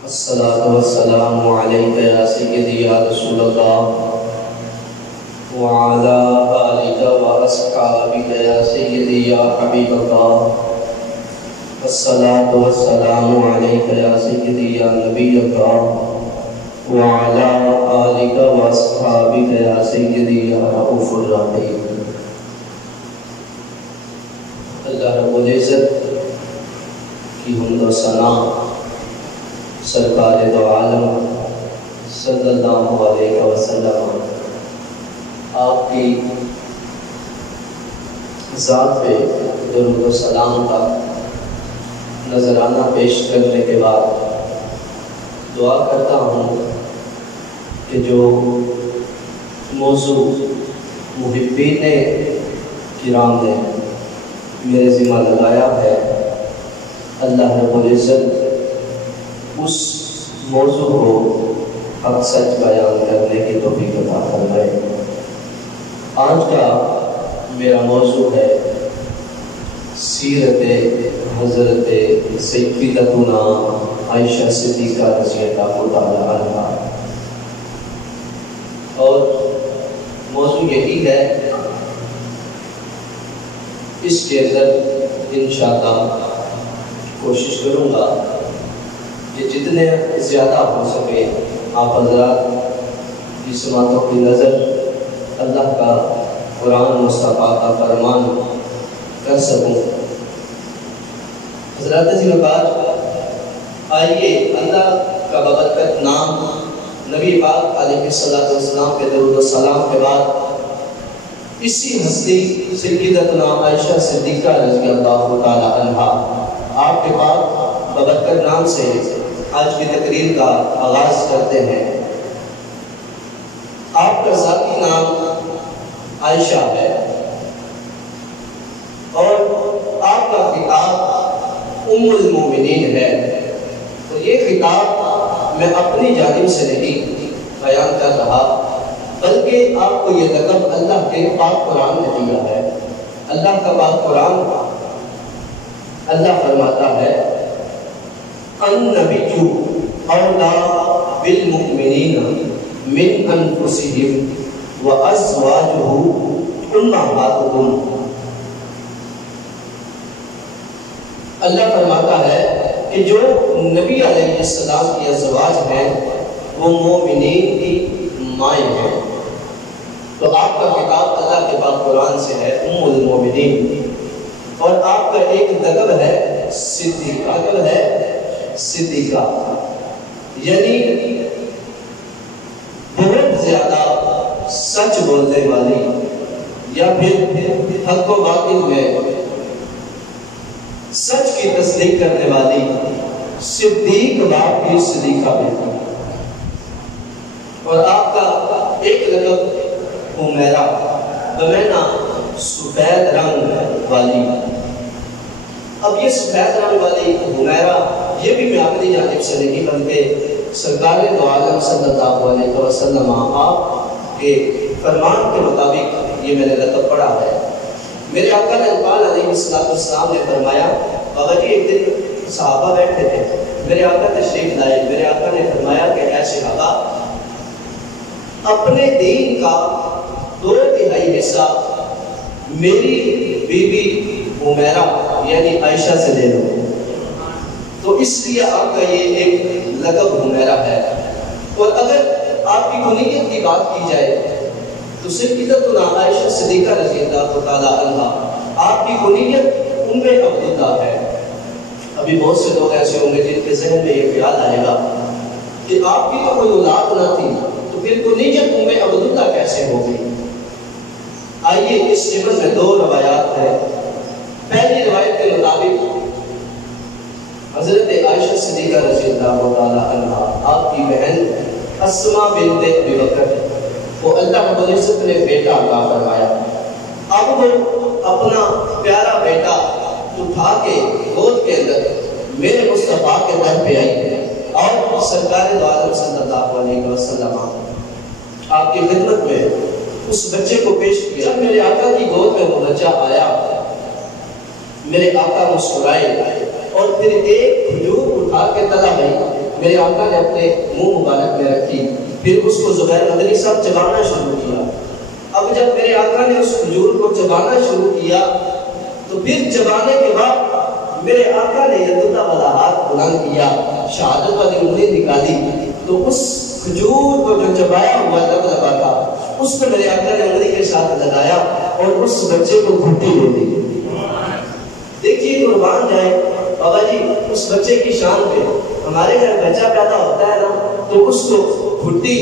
الصلاة والسلام عليك يا سيدي يا رسول الله وعلى آلك وأصحابك يا سيدي يا حبيب الله. الصلاة والسلام عليك يا سيدي يا نبي الله وعلى آلك وأصحابك يا سيدي يا رؤوف الرحيم. اللہ رب العزت کی حمد و ثنا سرکار دو عالم صلی اللہ علیہ وسلم آپ کی ذات پہ درود و سلام کا نذرانہ پیش کرنے کے بعد دعا کرتا ہوں کہ جو موضوع محبین کرام نے میرے ذمہ لگایا ہے، اللہ رب العزت اس موضوع کو حق سچ بیان کرنے کی توفیق عطا فرمائے۔ آج کا میرا موضوع ہے سیرت حضرت سیدتنا عائشہ صدیقہ رضی اللہ تعالی عنہا، اور موضوع یہی ہے اس کے اندر انشاءاللہ کوشش کروں گا کہ جتنے زیادہ ہو سکے آپ حضرات کی سماعتوں کی نظر اللہ کا قرآن مصطفیٰ کا فرمان کر سکوں۔ حضرات عزیز بات، آئیے اللہ کا بابرکت نام نبی پاک علیہ السلام کے درود و سلام کے بعد اسی ہستی سیدتنا عائشہ صدیقہ رضی اللہ تعالی عنہا آپ کے پاک بابرکت نام سے آج کی تقریر کا آغاز کرتے ہیں۔ آپ کا ذاتی نام عائشہ ہے اور آپ کا خطاب ام المومنین ہے، تو یہ خطاب میں اپنی جانب سے نہیں بیان کر رہا، بلکہ آپ کو یہ لقب اللہ کے پاک قرآن نے دیا ہے۔ اللہ کا پاک قرآن اللہ فرماتا ہے النبی اولیٰ بالمؤمنین من انفسہم وازواجہ امہاتہم۔ اللہ فرماتا ہے کہ جو نبی علیہ السلام کی ازواج ہیں وہ مومنین کی مائیں ہیں، تو آپ کا خطاب اللہ کے پاک قرآن سے ہے ام المومنین، اور آپ کا ایک لقب ہے صدیقہ، لقب ہے صدیقہ، یعنی بہت زیادہ سچ بولنے والی یا پھر حق و باطل میں سچ کی تصدیق کرنے والی صدیق باپ کی صدیقہ بھی، اور آپ کا ایک لقب حمیرہ بمینا سفید رنگ والی۔ اب یہ سفید رنگ والی حمیرہ یہ بھی میں اپنی جانب سے نہیں بلکہ سرکار دو عالم صلی اللہ علیہ وسلم آپ کے فرمان کے مطابق یہ میں نے لقب پڑھا ہے۔ میرے آقا نبی علیہ السلام نے فرمایا، بابا جی ایک دن صحابہ بیٹھے تھے، میرے آقا تشریف لائے، میرے آقا نے فرمایا کہ اے صحابہ اپنے دین کا 2/3 حصہ میری بیوی حمیرہ یعنی عائشہ سے لے لو، تو اس لیے آپ کا یہ ایک لقب حمیرہ ہے۔ اور اگر آپ کی کنیت کی بات کی جائے تو سیدتنا عائشہ صدیقہ رضی اللہ تعالی عنہا آپ کی کنیت ام عبداللہ ہے۔ ابھی بہت سے لوگ ایسے ہوں گے جن کے ذہن میں یہ خیال آئے گا کہ آپ کی تو کوئی اولاد نہ تھی تو پھر کنیت ام عبداللہ کیسے ہو گئی؟ آئیے اس ضمن میں 2 روایات ہیں۔ پہلی روایت کے مطابق حضرت عائشہ صدیقہ رضی اللہ تعالی عنہا آپ کی بہن اسماء بنت ابی بکر وہ اللہ رب العزت نے بیٹا عطا فرمایا، اب وہ اپنا پیارا بیٹا اٹھا کے گود کے اندر میرے مصطفیٰ کے در پہ آئی اور سرکار دو عالم صلی اللہ علیہ وسلم آپ کی خدمت میں اس بچے کو پیش کیا۔ جب میرے آقا کی گود میں وہ بچہ آیا، میرے آقا مسکرائے اور پھر ایک کھجور اٹھا کے تلا گئی میرے آقا نے اپنے منہ مبارک میں رکھی، پھر اس کو زبیر مدنی صاحب چبانا شروع کیا۔ اب جب میرے آقا نے اس کھجور کو چبانا شروع کیا تو پھر چبانے کے بعد میرے آقا نے یداللہ والا ہاتھ بلند کیا، شہادت والی انگلی نکالی، تو اس کھجور کو جو چبایا ہوا لبلبا تھا اس کو میرے آقا نے انگلی کے ساتھ لگایا اور اس بچے کو گھٹی دے دی۔ دیکھیے قربان جائے بابا جی اس بچے کی شان پہ، ہمارے گھر بچہ پیدا ہوتا ہے نا تو اس کو گھٹی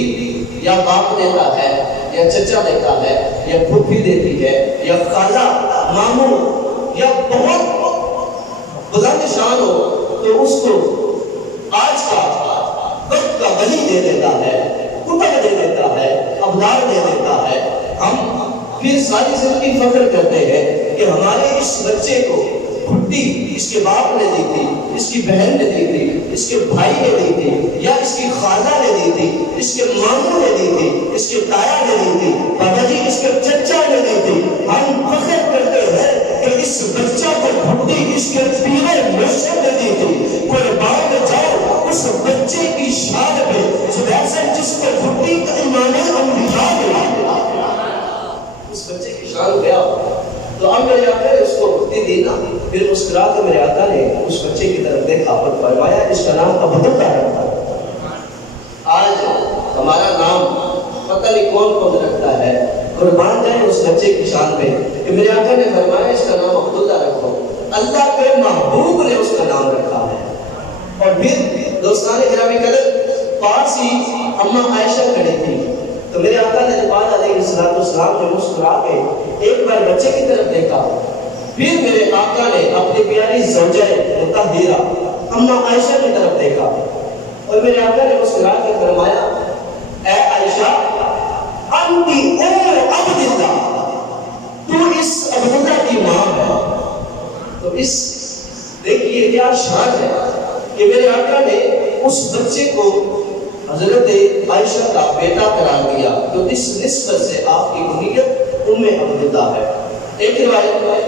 یا باپ دیتا ہے یا چچا دیتا ہے یا پھوپھی دیتی ہے یا خالہ ماموں یا بہت بلند شان ہو تو اس کو آج کا وقت کا ولی دے دیتا ہے، کتب دے دیتا ہے، ابدار دے دیتا ہے۔ ہم پھر ساری زندگی فخر کرتے ہیں کہ ہمارے اس بچے کو گھٹی اس کے باپ نے دی تھی، اس کی بہن نے دی تھی، اس کے بھائی نے دی تھی، یا اس کی خالہ نے دی تھی، اس کے ماموں نے دی تھی، اس کے تایا نے دی تھی، بابا جی اس کے چچا نے دی تھی۔ ہم فخر کرتے ہیں کہ اس بچہ کو گھٹی اس کے پیرے مرشد نے دی تھی۔ قربان جاؤ اس بچے کی شان پہ جیسے جس کو گھٹی کا امام انبیاء نے اس بچے کی شان گیا۔ تو اب میرے آقا نے اس کو گھٹی دی نا، پھر مسکرا کے میرے آقا نے اس بچے کی طرف دیکھا اور فرمایا اس کا نام عبداللہ رکھا۔ آج ہمارا نام پتہ نہیں کون کون رکھتا ہے، قربان جائے اس بچے کی شان پہ کہ میرے آقا نے فرمایا اس کا نام عبداللہ رکھو، اللہ کے محبوب نے اس کا نام رکھا ہے۔ اور پھر دوستان گرامی قدر پاس ہی اماں عائشہ کھڑی تھی، تو میرے آقا نے بعد علیہ السلام نے مسکرا کے ایک بار بچے کی طرف دیکھا، پھر میرے آقا نے اپنی پیاری زوجہ مطہرہ اماں عائشہ کی طرف دیکھا اور میرے آقا نے مسکرا کے فرمایا اے عائشہ انتی ام عبداللہ، تو اس عبداللہ کی ماں ہے۔ تو اس دیکھیے کیا شان ہے کہ میرے آقا نے اس بچے کو حضرت عائشہ کا بیٹا قرار دیا، تو اس نسبت سے آپ کی کنیت ام عبداللہ ہے۔ ایک روایت ہے،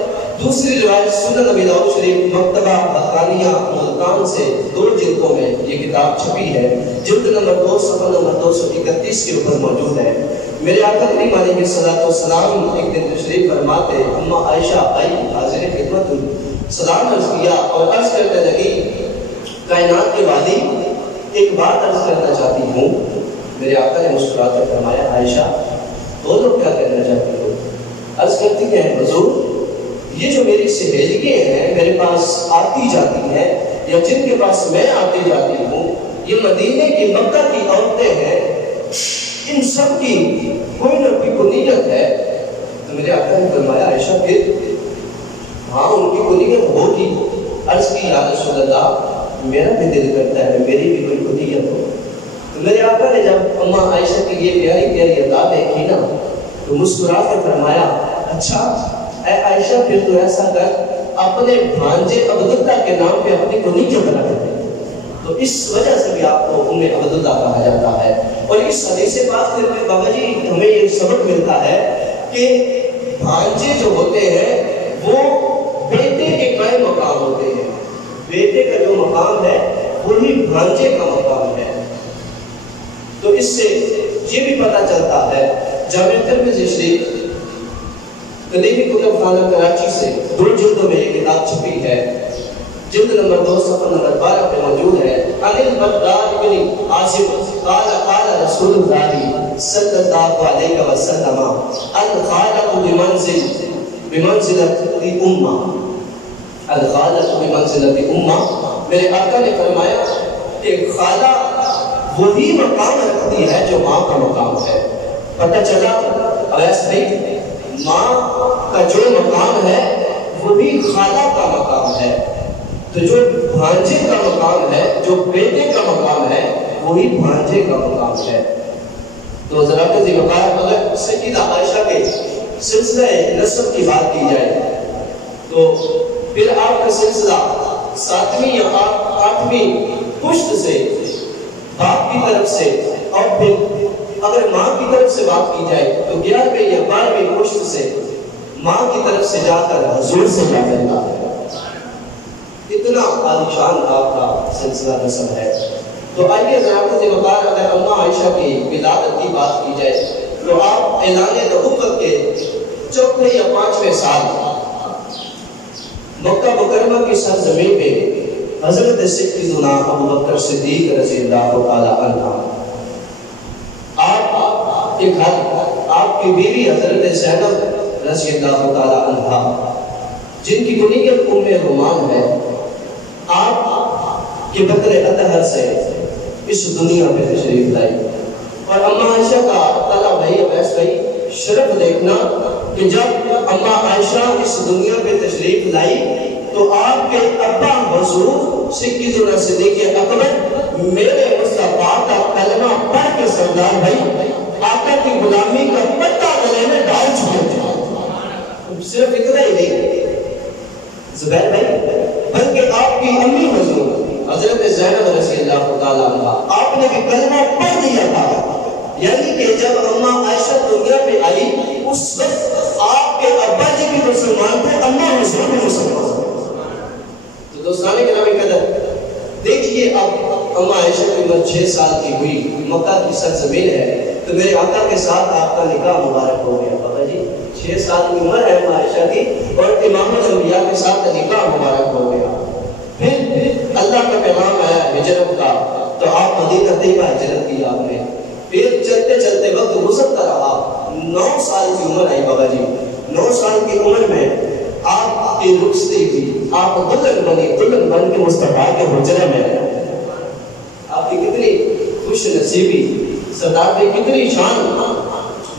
دوسری روایت سنن نبی داؤد شریف مکتبہ بطانیہ ملتان سے 2 جلدوں میں یہ کتاب چھپی ہے، جلد نمبر 2 صفحہ نمبر 231 کے اوپر موجود ہے۔ میرے آقا کریم علیہ السلام ایک دن تشریف فرماتے، اماں عائشہ آئی حاضر خدمت، سلام عرض کیا اور عرض کرنے لگی کائنات کے والی ایک بات عرض کرنا چاہتی ہوں۔ میرے آقا نے مسکرا کر فرمایا عائشہ بولو کیا کرنا چاہتی ہو؟ عرض کرتی ہے حضور یہ جو میری سہیلیاں ہیں میرے پاس آتی جاتی ہیں یا جن کے پاس میں آتی جاتی ہوں، یہ مدینے کی مکہ کی عورتیں ہیں، ان سب کی کوئی نہ کوئی کنیت ہے۔ تو میرے آقا نے فرمایا عائشہ پھر ہاں ان کی کنیت ہوگی۔ عرض کی یا رسول اللہ میرا بھی دل کرتا ہے میری بھی کوئی کنیت ہو۔ تو میرے آقا نے جب اماں عائشہ کی یہ پیاری پیاری ادا دیکھی نا تو مسکرا کر فرمایا اچھا اے عائشہ پھر تو ایسا کر اپنے بھانجے عبداللہ کے نام پہ اپنی کنیت بنا دے۔ تو اس وجہ سے بھی آپ کو ام عبداللہ کہا جاتا ہے۔ اور اس حدیث پاک میں بابا جی ہمیں یہ سبق ملتا ہے کہ بھانجے جو ہوتے ہیں وہ بیٹے کے قائم مقام ہوتے ہیں، بیٹے کا جو مقام ہے وہی بھانجے کا مقام ہے۔ تو اس سے یہ بھی پتہ چلتا ہے، جامع ترمذی شریف قدیمی کتب خانہ کراچی سے 2 جلدوں میں یہ کتاب چھپی ہے، جلد نمبر 2 صفحہ نمبر 12 پہ موجود ہے۔ عن البراء بن عازب قال قال رسول اللہ صلی اللہ علیہ وسلم الخالق بمنزلۃ امہ، الخالق بمنزلۃ امہ، میرے آقا نے فرمایا کہ خالہ وہی مقام رکھتی ہے جو ماں کا مقام ہے۔ پتہ چلا ایسا نہیں، ماں کا جو مقام ہے وہی خالہ کا مقام ہے، تو جو بھانجے کا مقام ہے، جو بیٹے کا مقام ہے وہی بھانجے کا مقام ہے۔ تو حضرات عزیز وقار اگر سیدہ عائشہ کے سلسلہ نسب کی بات کی جائے تو پھر آپ کا سلسلہ 7ویں یا 8ویں پشت سے باپ کی طرف سے، اور پھر اگر ماں کی طرف سے بات کی جائے تو 11ویں یا 12ویں پشت سے ماں کی طرف سے جا کر حضور سے جا ملتا ہے۔ اتنا عالیشان آپ کا سلسلہ نسب ہے۔ تو تو آئیے ذرافت وقار اگر اماں عائشہ کی ولادت کی بات کی جائے تو آپ اعلان نبوت کے چوتھے یا پانچویں سال مکہ مکرمہ کی سرزمین پہ حضرت سیدنا ابو بکر صدیق رضی اللہ تعالی عنہ آپ کے گھر آپ کی بیوی حضرت زینب رضی اللہ تعالی عنہ جن کی کنیت ام رومان ہے آپ کے بطن اطہر سے اس دنیا پہ تشریف لائی اور اماں عائشہ کا تعالیٰ بھائی عویس بھائی شرف دیکھنا کہ جب اماں عائشہ اس دنیا پہ تشریف لائی تو آپ کے ابا حضور سیدنا صدیق اکبر میرے مصطفیٰ کا کلمہ پڑھ کے سردار بھائی آقا کی غلامی کا پتہ گلے میں ڈال چکے تھے. صرف اتنا ہی نہیں زبیر بھائی بلکہ آپ کی امی حضور حضرت زینب رضی اللہ تعالیٰ عنہ آپ نے بھی کلمہ پڑھ دیا تھا. یعنی کہ جب اماں عائشہ دنیا پہ آئی اس وقت آپ کے ابا جی بھی مسلمان تھے اماں حضور بھی مسلمان تھے. تو دوستانے کے نام قدر دیکھیے اب اماں عائشہ کی عمر 6 سال کی ہوئی مکہ کی سرزمین ہے تو میرے آقا کے ساتھ آپ کا نکاح مبارک ہو گیا. بابا جی 6 سال کی عمر ہے اماں عائشہ کی اور امام الانبیاء کے ساتھ نکاح مبارک ہو گیا. پھر اللہ کا پیغام آیا ہجرت کا تو آپ مدینہ طیبہ ہجرت کی آپ نے. پھر چلتے چلتے وقت گزرتا رہا 9 سال کی عمر آئی. بابا جی 9 سال کی عمر میں آپ کی رخصتی ہوئی آپ دلہن بنی دلہن بن کے مصطفیٰ کے حجرے میں آپ کی کتنی خوش نصیبی سردار کی کتنی شان.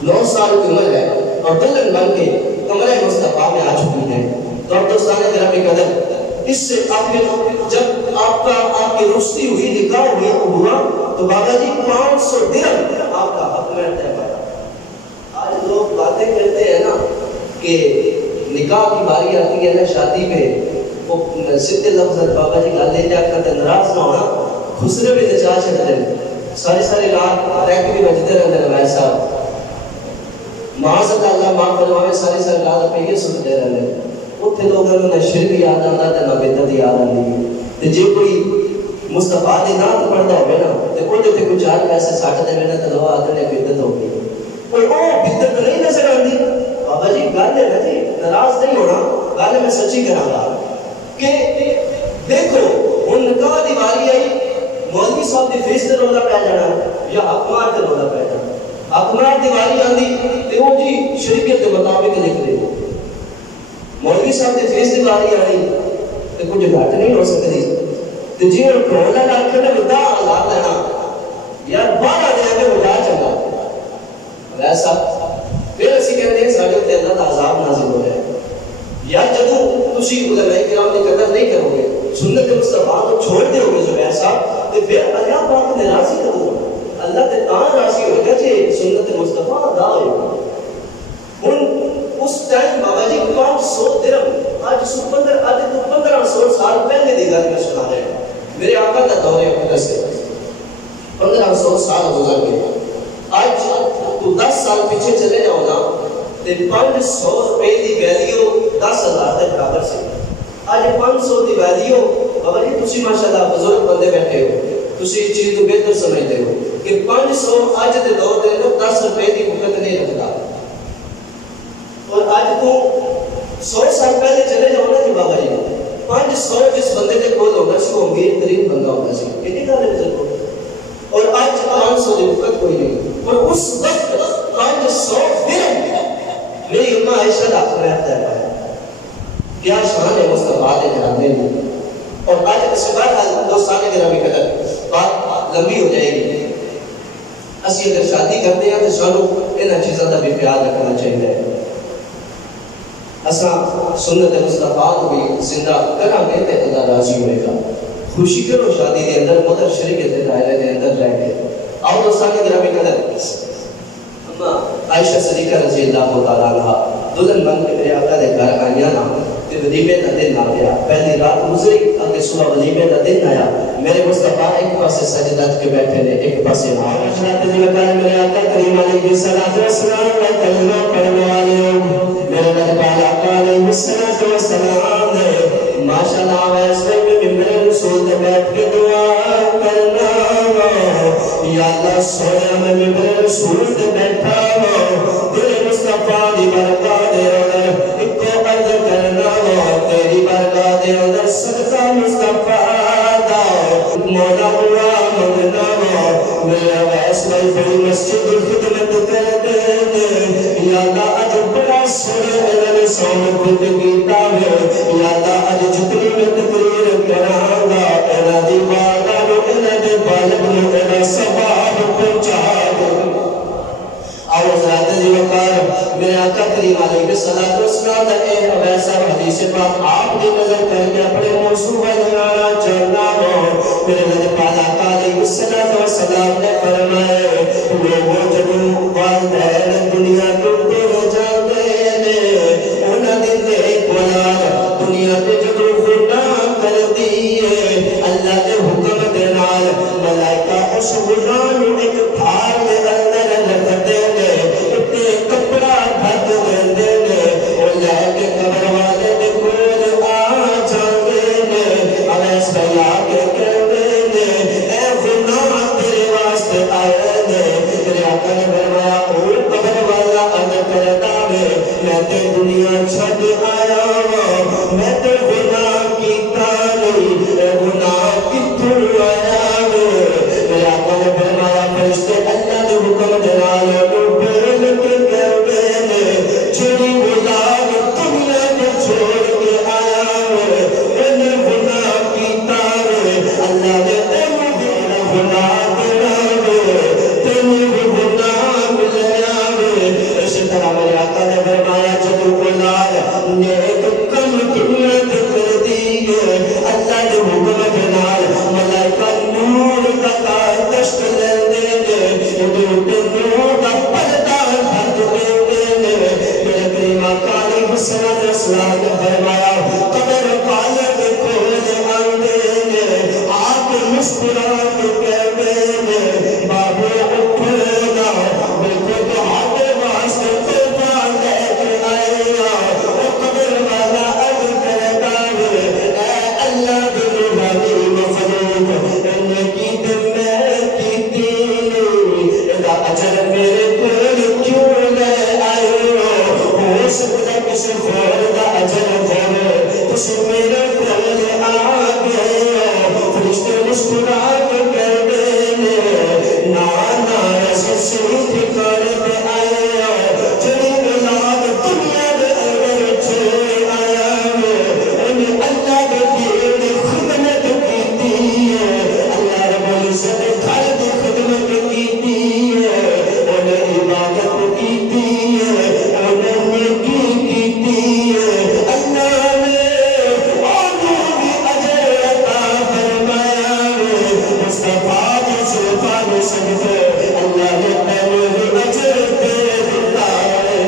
9 سال کی عمر ہے اور دلہن بن کے کمرے مصطفیٰ میں آ چکی ہے. تو اب دوستانے گرامی قدر اس سے آپ جب آپ کی رخصتی ہوئی نکاح ہوا تو بابا جی 500 درہم آپ کا حق میں طے پایا. آج لوگ باتیں کرتے ہیں نا کہ نکاح کی باری آتی ہے نا شادی پہ وہ سدھے لفظ بابا جی گل لے جا کر ناراض نہ ہونا خسرے بھی نچا چھڑتے ہیں ساری رات ریک بھی بجتے رہتے ہیں. بھائی صاحب معاذ اللہ معاف فرمائے ساری رات پہ یہ سنتے رہتے ہیں. اتنے لوگوں نے شرک یاد آتا ہے نہ بدعت یاد آتی ہے. جی کوئی مصطفیٰ دی نعت پڑھتا ہوگا نا تو وہ جو کوئی 4 پیسے سٹ دے نا تو آتے ہیں بدعت ہو گئی. کوئی وہ بدعت نہیں نظر آتی. بابا جی گل ہے نا جی ناراض نہیں ہونا گل میں سچی کرا گا کہ دیکھو ہن نکاح دی باری آئی مولوی صاحب دی فیس تے رولا پہ جانا یا حکمار تے رولا پہ جانا. حکمار دی باری آندی تے وہ جی شریعت کے مطابق لکھ دے. مولوی صاحب دی فیس دی باری آئی تے کچھ گھٹ نہیں ہو سکتی. تے جی ہن کرونا ڈاکٹر نے بتا حالات لینا یار باہر دے کے بتا چنگا ویسا پھر اسی کہتے ہیں ساڈے تے اللہ دا عذاب نازل ہو رہا ہے. یا جدوں تسی علماء کرام دی قدر نہیں کرو گے سنت مصطفیٰ کو چھوڑ دے ہوگے جو ایسا تے پھر اللہ پاک نے راضی کرو اللہ تے تاں راضی ہو گا کہ سنت مصطفیٰ ادا ہو. ہن اس ٹائم بابا جی 500 درہم آج تو 1500 سال پہلے دی گل میں سنا رہے ہیں. میرے آقا کا دور اقدس سے 1500 سال گزر گئے. آج تو 10 سال پیچھے چلے جاؤ نا تے 500 روپے دی ویلیو 10,000 دے برابر سے. آج 500 دی ویلیو بابا جی تسی ماشاءاللہ بزرگ بندے بیٹھے ہو تسی اس چیز کو بہتر سمجھتے ہو کہ 500 آج دے دور دے 10 روپے دی حکمت نہیں رکھتا. اور آج تو 100 سال پہلے چلے جاؤ نا جی بابا جی 500 جس بندے کے کول ہوگا سی وہ امیر ترین بندہ ہوگا سی کتنی گل ہے بزرگوں. اور آج 500 کی حکمت کوئی نہیں. اور اس وقت 500 درہم میری اماں عائشہ کا حق رہتا ہے. کیا شان ہے مصطفیٰ کے گھرانے میں. اور آج اس بار دوستانے گرامی قدر بات لمبی ہو جائے گی. اسی اگر شادی کرتے ہیں تو سانو ان چیزوں کا بھی خیال رکھنا چاہیے. اساں سنت مصطفیٰ کو بھی زندہ کریں گے تو اللہ راضی ہوئے گا. خوشی کرو شادی کے اندر مگر شریعت کے دائرے کے اندر رہ کے. آؤ دوستانے گرامی قدر اماں عائشہ صدیقہ رضی اللہ تعالیٰ عنہ دلہن بن کے میرے آقا دے گھر آئیا نا تے ولیمے دا دن آ گیا. پہلی رات گزری اگے صبح ولیمے دا دن آیا. میرے مصطفیٰ ایک پاسے سجدہ کے بیٹھے نے ایک پاسے معاشرات دی وکال میرے آقا کریم علیہ الصلوۃ والسلام کا کلمہ پڑھنے والے میرے نبی پاک آقا علیہ الصلوۃ والسلام نے ماشاءاللہ ویسے میں ممبر رسول تے بیٹھ کے دعا کرنا یا اللہ سویا میں ممبر رسول دے بیٹھا ہوں تیرے مصطفیٰ دی برکات دے اندر ایک کو عرض کرنا ہوں تیری برکات دے اندر صدقہ مصطفیٰ دا مولا اللہ مدنا ہوں میرا ویسے بڑی مسجد خدمت کر دے یا اللہ اج بڑا سونے میں سون خود کیتا ہے یا اللہ اج جتنی میں تقریر کرانگا اینا دی بادا نو اینا دی بالب نو اینا سباب پہنچا دے اور حضرت جی وقار میرے آقا کریم علیہ السلام دا اے ویسا حدیث پاک آپ دی نظر کر کے اپنے موضوع دنانا چڑھنا ہو میرے نبی پاک آقا علیہ السلام نے فرمائے لوگوں جنہوں والدین دنیا ٹوٹے ہو جاندے نے انہاں دن دے ایک ولاد دنیا دے جدو گناہ کر دیئے اللہ دے حکم دے نال ملائکہ اس گناہ نو ایک تھار دے اندر لگ دے نے اتنے کپڑا بھت دے دے نے اور لے کے قبر والے دے کول آ جاندے نے علیس بھیا کے کہندے نے اے گناہ تیرے واسطے آئے نے تیرے آقا نے فرمایا او قبر والا اندر کرتا میں تے دنیا چھڑ آیا میں تے گناہ کی تانی اے گناہ کی تھر آیا میرے آقا نے فرمایا فرشتے اللہ نے حکم جلال تو پھر کے کہتے نے چھڑی گناہ دنیا نے چھوڑ کے آیا انہیں گناہ کی تانی اللہ نے انہیں دینا گناہ دینا تینی گناہ ملیا اسی طرح میرے آقا نے فرمایا جدو گناہ نیک کم دنیا کر دی اللہ نے حکم جلال ملائکہ نور کا دشت لے دے نور کا پردہ بھر دے میرے کریم آقا علیہ السلام نے فرمایا قبر پالک کھولے آندے آپ مسکرا کے کہتے بابو اٹھنا بالکل تو ہاتھ واسطے توبہ لے کے آئے گا وہ قبر والا عرض کرتا ہے اے اللہ بلغانی مخلوق انہیں کی دن میں کی دینی اذا اجر میرے کل کیوں لے آئے ہو سکتا کسی خور دا اجر خور کسی میرے کل آ گئے ہو فرشتے مسکرا کے کر دینے نانا ایسے سیدھ کر دے آئے ہو جنی بلاد دنیا دے اگر چھوڑ آیا انہیں اللہ دے دین خدمت کی دی اللہ رب العزت گھر دے خدمت کی دی انہیں عبادت کی دی انہیں نیکی کی دی اللہ نے انہوں بھی اجر عطا فرمایا مصطفیٰ کی صفان سکتے اللہ نے پہلے بھی اجر دے دیتا ہے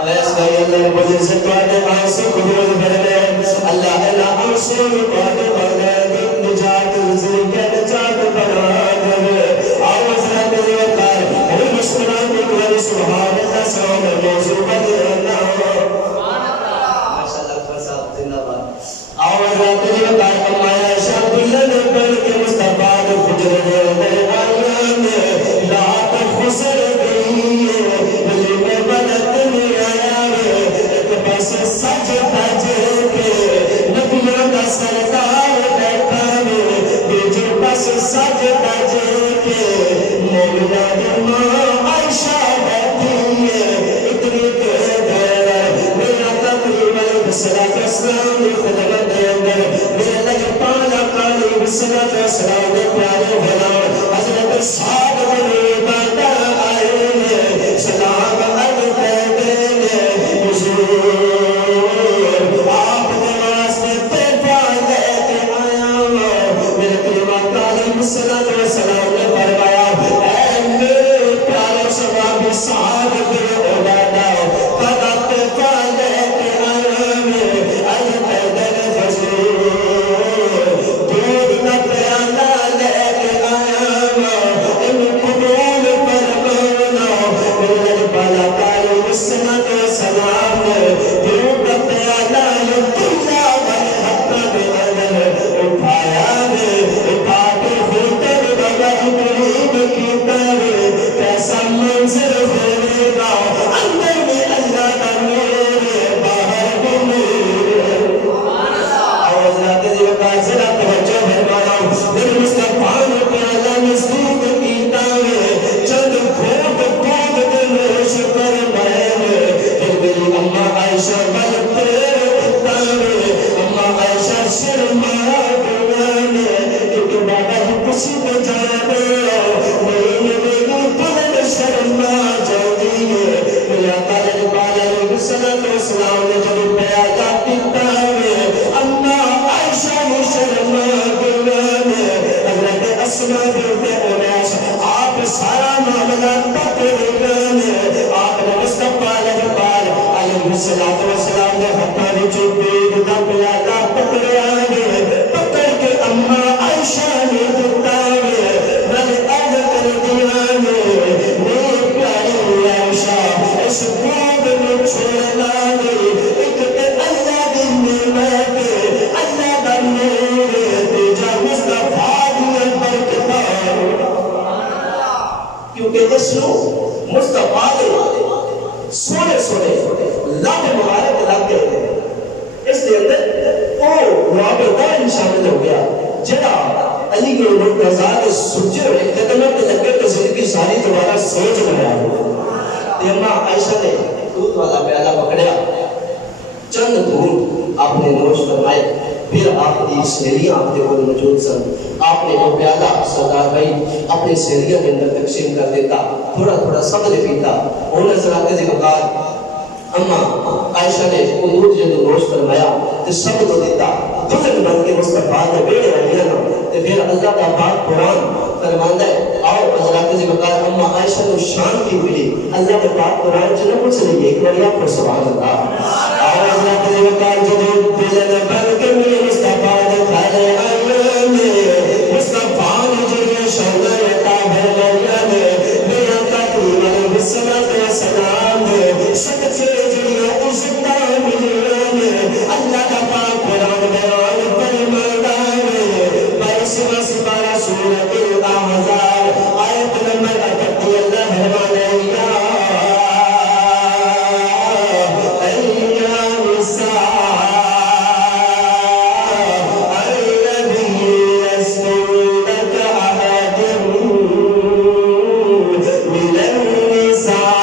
علیہ بھائی اللہ رب العزت والے آنسے قبول کرنے اللہ اللہ آنسے والے والے نجات رزق کے نجات بنا دے آواز رہتے ہیں وقار ہم مسلمان بھی کوئی سبحان اللہ سلام موضوع بدے اللہ ماشاءاللہ فرصاب زندہ بات آواز رہتے ہیں وقار امایا عائشہ اللہ نے پڑھ کے مصطفیٰ نے خجر دے اندر آیان لا تخسر گئی بلی میں بلد نہیں آیا ایک بس سجدہ جے کے نبیوں کا سردار بیٹھا بیجر بس سجدہ جے کے مولا دماء عائشہ بیٹھی اتنی دیر میرا تقریب علیہ السلام نے خدمت دے اندر میرے لگ پالا قالی بسلط اسلام نے پیارے غلام حضرت صاحب نے باتا آئے سلام عرض کہتے ہیں حضور آپ کے واسطے تحفہ لے کے آیا میرے کلمہ تعلیم صلوات و سلام نے فرمایا اے میرے پیارے صحابی صاحب کے اولادا قد تحفہ لے کے آیا میں عرض کہتے ہیں حضور دودھ نہ پیالہ لے کے آیا ان قبول فرمانا میرے بالا تعلیم صلوات و سلام نے دودھ نہ پیالہ دنیا والے حقہ میں اندر اٹھایا اٹھا کے خودر بگا خوشی میں جانے میری بلند شرما جاتی ہے میرا تعالی بالا علیہ السلام نے جب پیدا کیتا ہے اما عائشہ شرما گلنے حضرت اسماء بنت امیس آپ سارا معاملہ پکڑنے آپ نے مصطفیٰ علیہ السلام نے ہتھاں وچ دودھ دا پیالہ پکڑیا ہے پکڑ کے اما عائشہ نے دتا ہے میں عرض کر دیا ہے میری پیاری عائشہ اس دودھ میں چھوڑنا نہیں ایک تے اللہ دی نعمت اللہ دا نور تیجا مصطفیٰ دی برکت کیونکہ اس نو مصطفیٰ سونے سونے لب مبارک لگ گئے تھے اس کے اندر وہ رابطہ شامل ہو گیا جڑا علی کے مرتضیٰ کے سجے ہوئے قدموں کے لگے تو زندگی ساری دوبارہ سوچ بنایا تے اماں عائشہ نے دودھ والا پیالہ پکڑیا چند دھون آپ نے نوش فرمائے پھر آپ کی سہیلیاں آپ کے کو موجود سن آپ نے وہ پیالہ سردار بھائی اپنے سہیلیاں کے اندر تقسیم کر دیتا تھوڑا تھوڑا سب نے پیتا انہوں نے حضرات کے وقار اما عائشہ نے وہ دودھ جو نوش فرمایا تو سب کو دیتا دلہن بن کے مصطفیٰ نے بیڑے والیا نا تو پھر اللہ کا پاک قرآن فرماندا ہے آؤ حضرات کے وقار اما عائشہ کو شان کی ملی اللہ کے پاک قرآن جو نہ کچھ نہیں ایک بار آپ کو سبحان اللہ آؤ حضرات کے وقار جو دلہن بن کے ملی مصطفیٰ نے کھائے آئے مصطفیٰ نے جو شان عطا فرمایا نے میرا تقریر علیہ السلام نے صدقے اللہ کا پاک قرآن بیان فرماتا ہے 22 سپارہ سورۃ الاحزاب آیت نمبر 38 اللہ فرماتا ہے یا نساء النبی لستن كأحد من النساء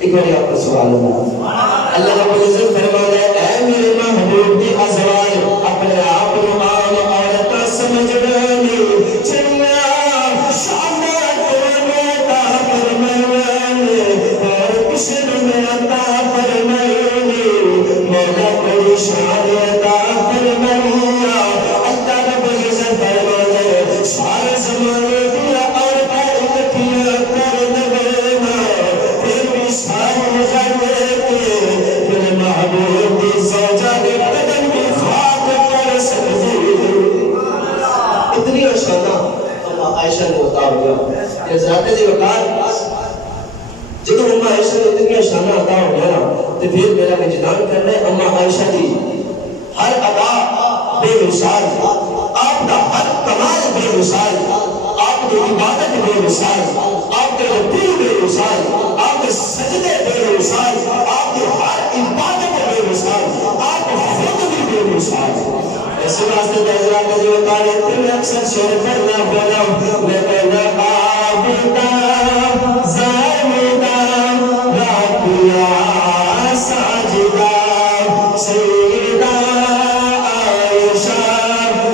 ایک بار آپ کو سوال ہوگا اللہ رب العزت فرماتا ہے اے میرے محبوب کی ازواج اپنے آپ کو عام عورتاں سمجھنا نہیں چلنا شامہ تو عطا فرمائے اور کسی میں عطا فرمائے مولا کوئی شان عطا فرمائے اللہ رب العزت فرماتا ہے سارے زمانے دیا عورتاں اکٹھیاں کر دگنا پھر بھی سارے غیر کے محبوب کی زوجہ کے قدم کی خاک پر سجدے اتنی اشانہ اما عائشہ نے عطا ہو گیا یہ حضرات جی وقار جب اما عائشہ نے اتنی اشانہ عطا ہو گیا تو پھر میرا وجدان کرنا ہے اما عائشہ دی ہر ادا بے مثال آپ کا ہر کمال بے مثال آپ کی عبادت بے مثال آپ کے رکوع بے مثال آپ کے سجدے بے مثال آپ کی ہر عبادت بے مثال آپ خود بھی بے مثال ایسے واسطے حضرات کا جو کہا تم اکثر شعر کرنا بولا میں کہنا عابدہ زاہدہ راکعہ ساجدہ سیدہ عائشہ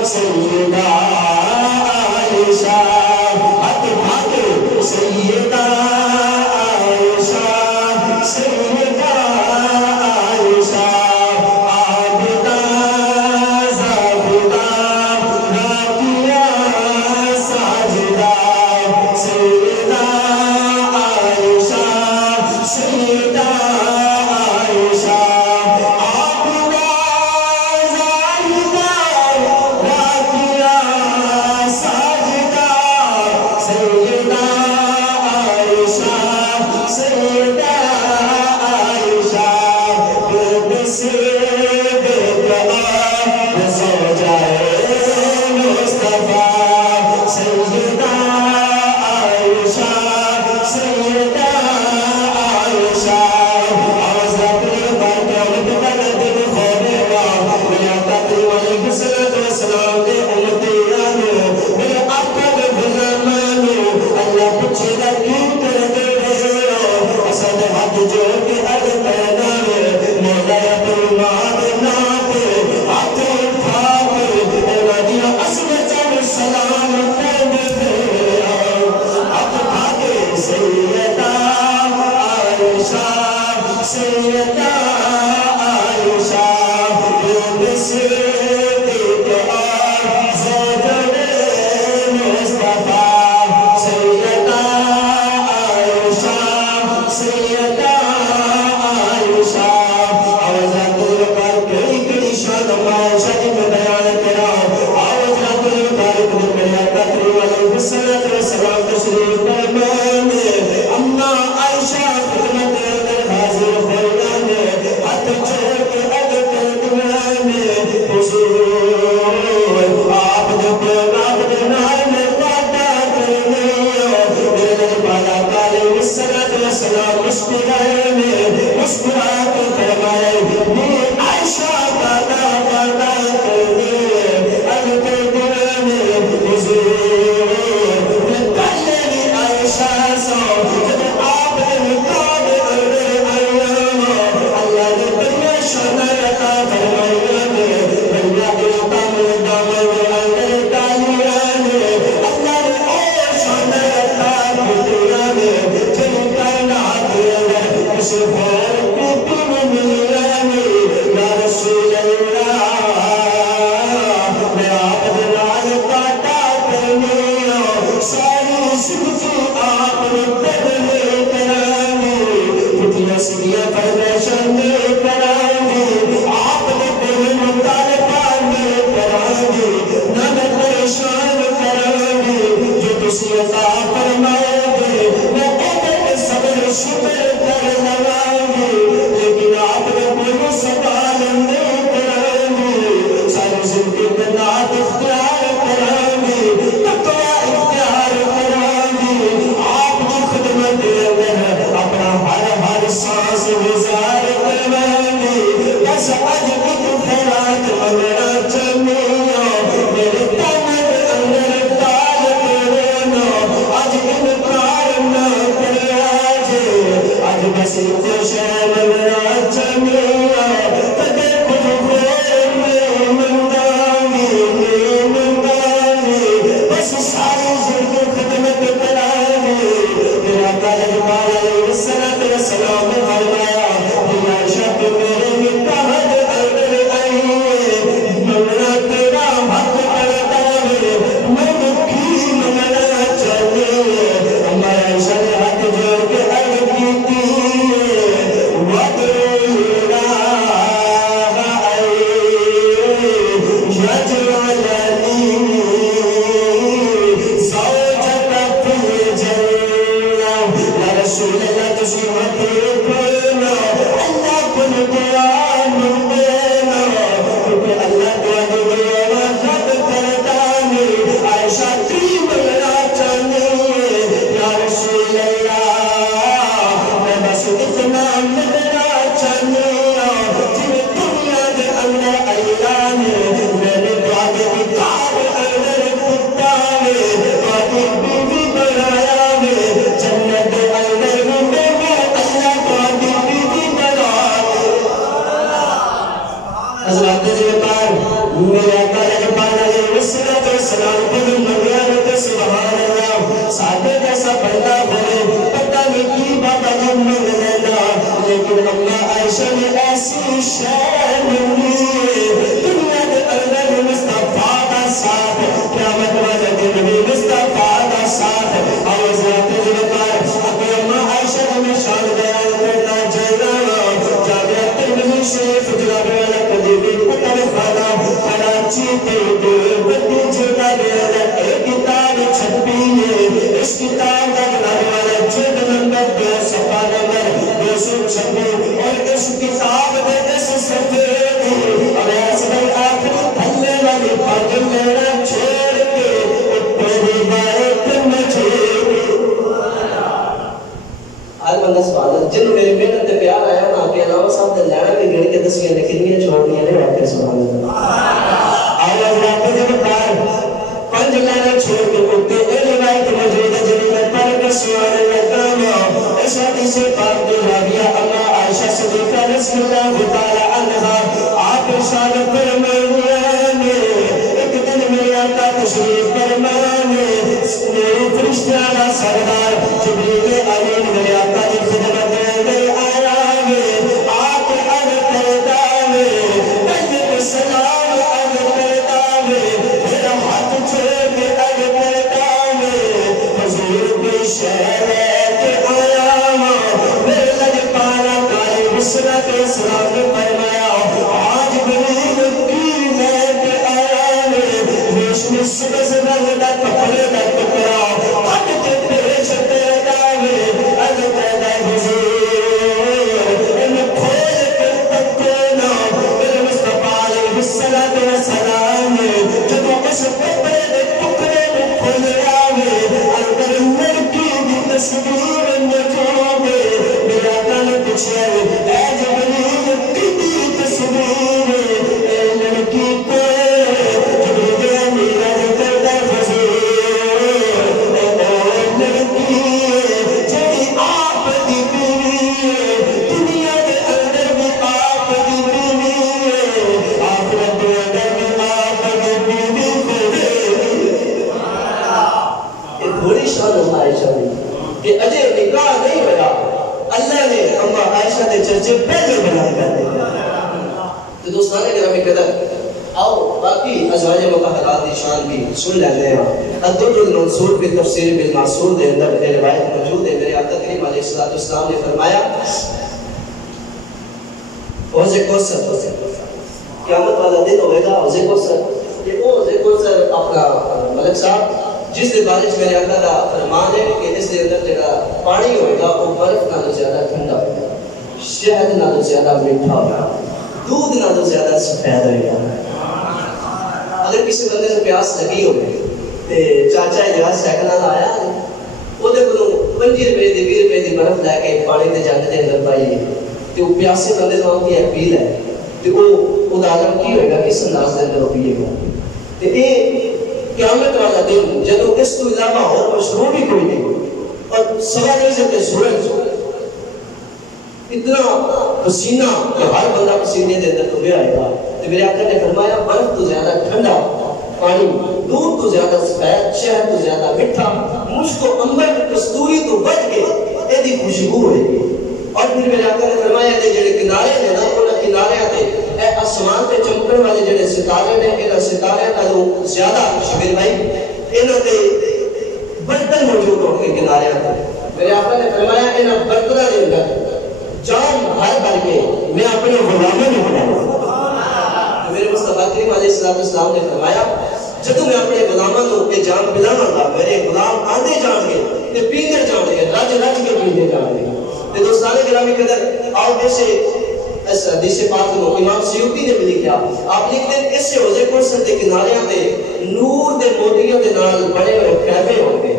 سیدہ عائشہ سیدہ عائشہ سیدہ عائشہ عابدہ زاہدہ راکعہ ساجدہ عائشہ سیدہ عائشہ صدیق اور زوجہ مصطفیٰ سیدہ عائشہ سیدہ عائشہ آوازات الوقار کئی کئی شان عائشہ کی میں بیان کرا آوازات الوقار کئی میرے قدر علیہ السلام تشریف فرمانے اما عائشہ خدمت اندر حاضر فرمانے ہاتھ چھوڑ کے اگر کردمانے حضور آپ جب آپ جنائے میں وعدہ کرنے میرے بالا علیہ السلام مسکرائے میں مسکرا کے فرمائے میں عائشہ بالا بالا کرنے اگر کردمانے حضور کلے عائشہ سو جب آپ نکاب اندر اللہ نے بڑی شان عطا فرمائی میں بڑی عطا دامن اندر تعلیم اللہ نے اور شان عطا فرمائی میں جن کائنات اندر اس بھر کو ملے یا رسول اللہ میں آپ جلال پاتا کرنے ساری زندگی آپ نے بدلے کرانی فتنہ سیدھیا پردیشن میں کرانی آپ نے دل مطالبہ میں کرانی نہ میں پریشان کرانی جو تسی عطا فرمائے گے میں اگر صبر شکر کر لگاؤں لیکن آپ نے کوئی سوال نہیں کرانی ساری زندگی میں نات اختیار کرانی تقوی اختیار کرانی آپ کی خدمت اندر اپنا ہر سانس گزار کرانی بس آج ایک خیرات مننا چنیا میرے تمن اندر تال کرنا آج انکار نہ کرے آج بس خوش ہے مننا چنیا تکے خود خیر میں مندانی بس ساری زندگی خدمت کرانی میرا کالج علیہ السلام فرمایا کہ عائشہ تو میرے متحد اندر آئی مننا تیرا حق کرتا ہے میں کی مننا چاہیے ہمارا عائشہ نے ہاتھ جوڑ کے عرض کی تھی وَدْعُوا رسول اللہ تسی مطلب کرنا اللہ کن دعا من دینا کیونکہ اللہ دعا دعا رد کردانی عائشہ تری ملنا چاہیے یا رسول اللہ میں بس اتنا ملنا چاہیے جن دنیا دے اندر اللہ نے میں نے دعا کے بکار اندر کتانے باقی بیوی بنایا میں جنت حضرات جبار میرے آقا جبار علیہ السلام پر مغیانت سبحان اللہ ساتھے جیسا بندہ ہوئے پتہ نہیں کی بات جب من لینا لیکن اللہ عائشہ نے ایسی شہر منی دنیا کے اندر مصطفیٰ کا ساتھ قیامت والا کے نبی مصطفیٰ کا ساتھ اور حضرات جبار اپنی اماں عائشہ نے شان بیان کرنا جانا جابر ترمذی شریف جناب والا کراچی کے بڑی جگہ میں ایک کتاب چھپی ہے اس کتاب کا جناب والا جلد نمبر 296 اور اس کتاب میں اس صفحے کی اور ایسے آخری پھلنے والی پاک میرا چھوڑ کے پہلی بات مجھے آج بندہ سوال جن میرے محنت تے پیار آیا نا کہ علاوہ صاحب دے لینا کے گھڑی کے تصویر نے کتنی چھوڑنی ہے واقعی سبحان اللہ آواز آپ نے بتایا پنج لینا چھوڑ کے کتے اے روایت موجود ہے جنہیں میں پڑھ کر سوال لگانا اس حدیث پاک میں راویہ اما عائشہ صدیقہ رضی اللہ تعالی عنہا آپ ارشاد فرمانے ایک دن میرے آقا تشریف فرمانے میرے فرشتہ سردار جبریل امین میرے آقا کی خدمت میں شہر کے آیا میرے لج پالا کاری بسرا کے سلام نے فرمایا آج بری کی لے کے آیا ریشمی سبز رنگ دا کپڑے دا ٹکڑا ہٹ کے پیش تیرے داوے از پیدا حضور ان کھول کے تکونا میرے مصطفیٰ علیہ السلام جب اس کپڑے دے ٹکڑے میں کھل آوے اندر لڑکی دی تصویر نچوبے میرا کل پچھے اے جبریل کی تصویر اے لڑکی کو جبریل میرا کردہ حضور اے لڑکی جڑی آپ دی بیوی دنیا کے اندر بھی آپ دی بیوی آخرت کے اندر بھی آپ دی بیوی بڑی شان ہے عائشہ کہ اجے نکاح نہیں ہوا اللہ نے اما عائشہ کے چرچے پہلے بنا کر دیا تو دوستان گرامی قدر آؤ باقی ازواج مطہرات کی شان بھی سن لیتے ہیں الدر المنصور فی تفسیر بالمعصور دے اندر یہ روایت موجود ہے میرے آقا کریم علیہ السلام نے فرمایا حوض کوثر قیامت والا دن ہوئے گا حوض کوثر یہ وہ حوض کوثر اپنا ملک صاحب جس دے بارش میرے آقا کا فرمان ہے کہ اس دے اندر جگہ پانی ہوئے گا وہ برف نہ تو زیادہ ٹھنڈا ہوئے گا شہد نہ تو زیادہ میٹھا ہوگا دودھ نہ تو زیادہ سفید ہوئے گا اگر کسی بندے سے پیاس لگی ہوئے چاچا جہاز سائیکل آیا وہ دے کو 5 روپے دی 20 روپے دی برف لے کے پانی دے جنگ دے اندر پائی تے وہ پیاسے بندے تو آتی ہے پی لے تے وہ عالم کی ہوئے گا کس انداز دے اندر پیے گا تے یہ قیامت والا دن جدو اس تو علاوہ اور مشروع بھی کوئی نہیں اور سوا نہیں سے سورج اتنا پسینہ کہ ہر بندہ پسینے دے اندر ڈوبے آئے گا تو میرے آقا نے فرمایا برف تو زیادہ ٹھنڈا پانی دودھ تو زیادہ سفید شہد تو زیادہ میٹھا مشک و عنبر کستوری تو بچ کے ایدی خوشبو ہوئے گی اور پھر میرے آقا نے فرمایا کہ جڑے کنارے ہیں نا انہاں کنارے آتے اے آسمان تے چمکن والے جڑے ستارے نے انہاں ستارے کا جو زیادہ شبیر بھائی انہاں تے برتن موجود ہوں گے کنارے آتے میرے آقا نے فرمایا انہاں برتنہ دے اندر جان بھر بھر کے میں اپنے غلاموں میں بناؤں میرے مصطفیٰ کریم علیہ السلام نے فرمایا جدو میں اپنے غلاموں کو یہ جان پلانا گا میرے غلام آندے جان گے تے پیندے جان گے رج رج کے پیندے جان گے تے دوستان گرامی قدر آؤ جیسے اس حدیث پاک کو امام سیوطی نے بھی لکھا آپ لکھتے ہیں اس سے حوض کوثر کے کنارے تے نور دے موتیاں دے نال بڑے بڑے خیمے ہوں گے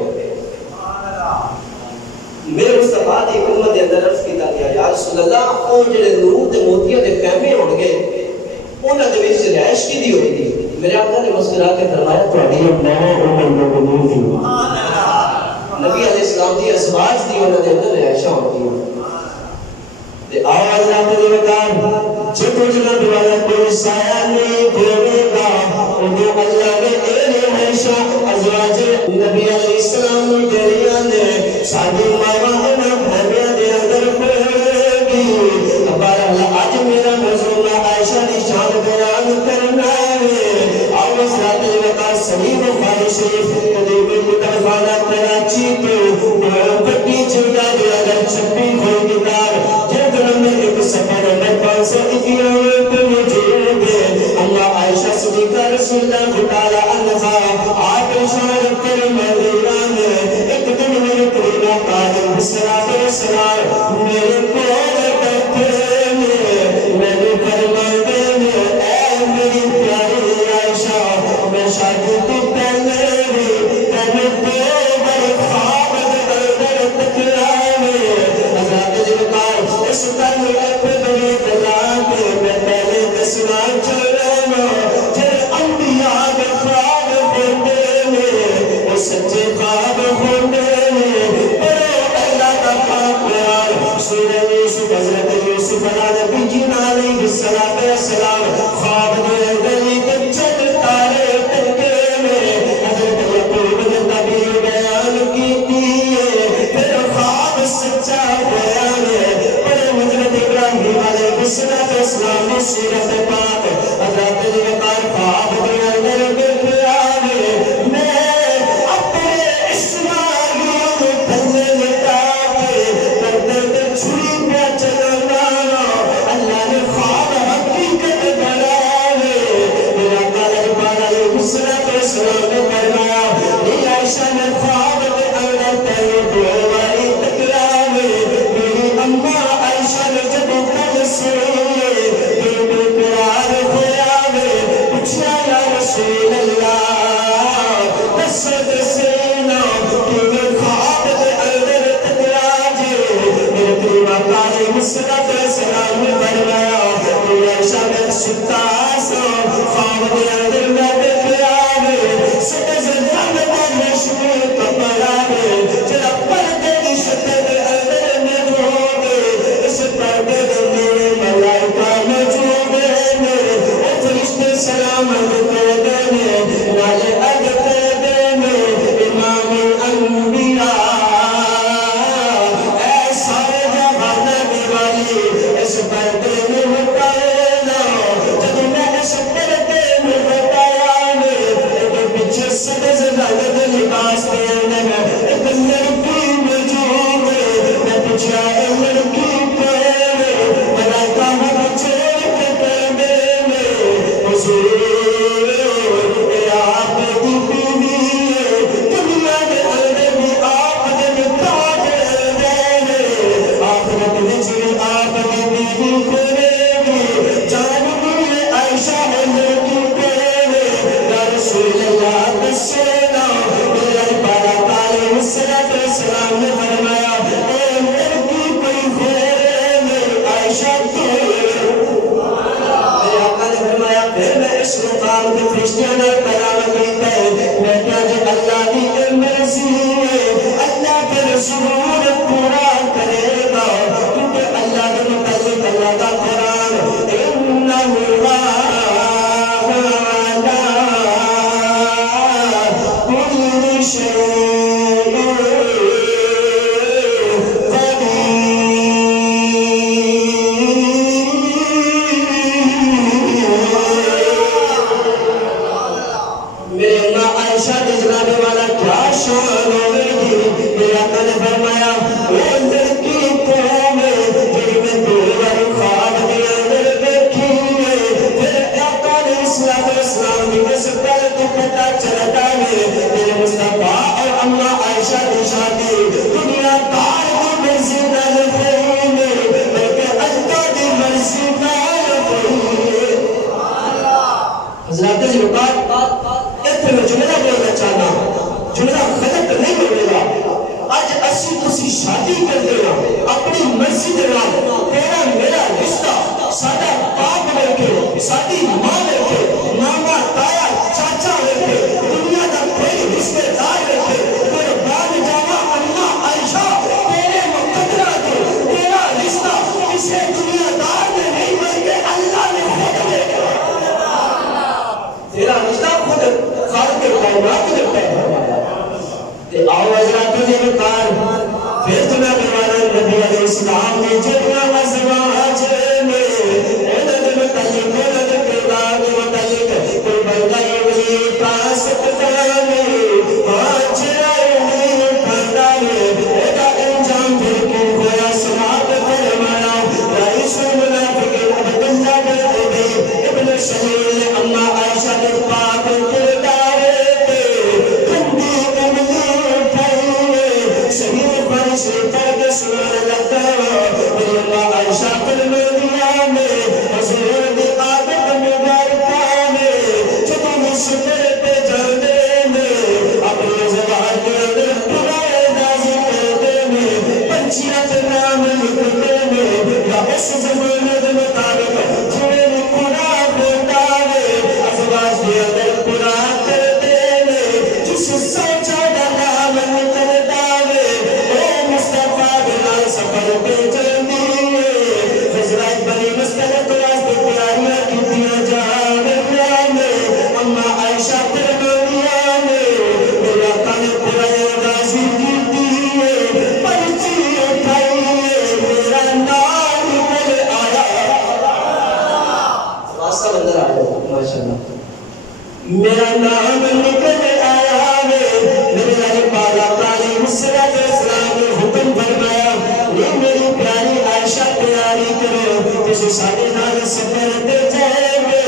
میرے مصطفیٰ دی امت دے اندر عرض کیتا گیا یا رسول اللہ او جڑے نور دے موتیاں دے خیمے ہون گے انہاں دے وچ رہائش کی دی ہوئی تھی میرے آقا نے مسکرا کے فرمایا تہاڈی نبی علیہ السلام دی ازواج دی انہاں دے اندر رہائشاں ہوندی ہیں تے آؤ اللہ تعالی وکار جتو جناب والا کوئی سایہ نہیں کھولے گا اندو اللہ نے اے رہائشاں ازواج نبی علیہ السلام نے جڑیاں نے ساڈی ماواں انہاں گھراں دے اندر پڑے گی بہرحال اج میرا موضوع عائشہ دی شان بیان کرنا ہے آؤ حضرات وقار صحیح بخاری شریف قدیم متفانہ کراچی تو بڑی جلدہ دے اگر چھپی کھول کتاب جلد نمبر 1 صفحہ نمبر 591 پہ موجود ہے اللہ عائشہ صدیقہ رسول اللہ تعالی عنہ آپ شان کرم دیران ایک دن میرے کرنا قائم السلام میرے کول بیٹھے میں نے فرمایا اے میری پیاری عائشہ میں شادی تو پہلے تمہیں دو بڑے خواب در تکرائے حضرت جبکار اس طرح پہ بڑی دلان میں پہلے دسنا چلنا جن انبیاء کے خواب ہوتے میں وہ سچے خواب ہوتے میں پڑھو اللہ کا پاک قرآن سورہ یوسف حضرت یوسف نبی جی علیہ السلام خواب دے گلی کے چند تارے ٹکے میں حضرت یعقوب نے تعبیر بیان کی تھی پھر خواب سچا بیان پر حضرت ابراہیم علیہ السلام نے سیرت پاک حضرت وقار خواب دے اندر بیٹھے آگے میں اپنے اسماعیل ضرور پورا کرے گا کیونکہ اللہ کے متعلق اللہ کا قرآن شادی کرتے ہیں اپنی مرضی کے نام تیرا میرا رشتہ ساڈا باپ رکھے ساڈی ماں رکھے ماما تایا چاچا رکھے دنیا کا کوئی رشتے دار رکھے قربان جاوا اللہ عائشہ تیرے مقدرہ کو تیرا رشتہ کسی دنیا دار نے نہیں بلکہ اللہ نے خود دیکھا تیرا رشتہ خود خالق کائنات نے طے فرمایا تے آؤ حضرات نے کار پھر تمہیں بنوانا نبی علیہ السلام نے جتنا ازواج میں عدد متعلق عدد کردار متعلق کوئی بندہ یہ پاس کتانے آج رہے پھنڈا میں ایدہ انجام پھر کیوں ہویا سماعت فرمایا رئیس المنافقین عبداللہ بن ابی ابن سلیل اما عائشہ کے پاک کردارے تھے کندی املی اٹھائیے صحیح سے پردے سنانے لگتا میری اللہ عائشہ فرمانیہ میں حضور دی عادت مبارکہ میں جو تم سفر پہ جاندے میں اپنے زبان کے اندر پرائے نازل کرتے میں پنچیات نام لکھتے میں یا اس زمانے دے مطابق جنہیں قرآن ہوتا ہے ازواج کے اندر قرآن کرتے میں جس سوچا ڈالا من کرتا ہے سفر پہ چلتی ہے حضرات بنی مستلق واسطے پیاریاں کی دیا جاویہ میں اما عائشہ فرمانیہ میں میرا کان قرآن نازل کی ہے پرچی اٹھائی ہے میرا نام نکل آیا واسطہ بندر آیا ماشاءاللہ میرا نام نکل آیا ہے میرے علی پالا تعالی مسرات اسلام نے حکم فرمایا میری پیاری عائشہ پیاری کرو کسی ساڑھے نال سفر دے جائے گے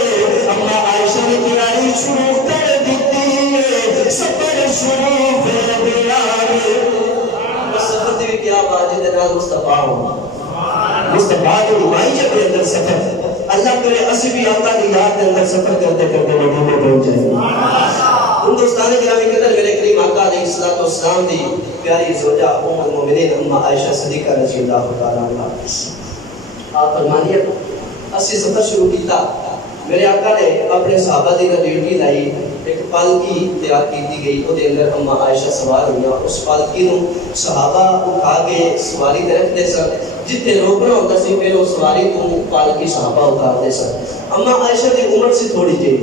اما عائشہ نے پیاری شروع کر دیتی ہے سفر شروع کر دیا ہے سفر دی کیا بات ہے جناب مصطفیٰ مصطفیٰ کی مائیت کے اندر سفر اللہ کرے اسی بھی آقا کی یاد کے اندر سفر کرتے کرتے مدینے پہنچ جائے ہندوستان گرامی قدر میرے کریم آقا علیہ السلام دی پیاری زوجہ ام المومنین اما عائشہ صدیقہ رضی اللہ تعالیٰ عنہ آپ فرمانیے اسی سفر شروع کیتا میرے آقا نے اپنے صحابہ دی ڈیوٹی لائی ایک پالکی تیار کی گئی وہ دے اندر اما عائشہ سوار ہوئی اس پالکی نو صحابہ اٹھا کے سواری تے رکھتے سن جتنے روکنا ہوتا سی پھر وہ سواری کو پالکی صحابہ اتارتے سن اما عائشہ دی عمر سے تھوڑی جی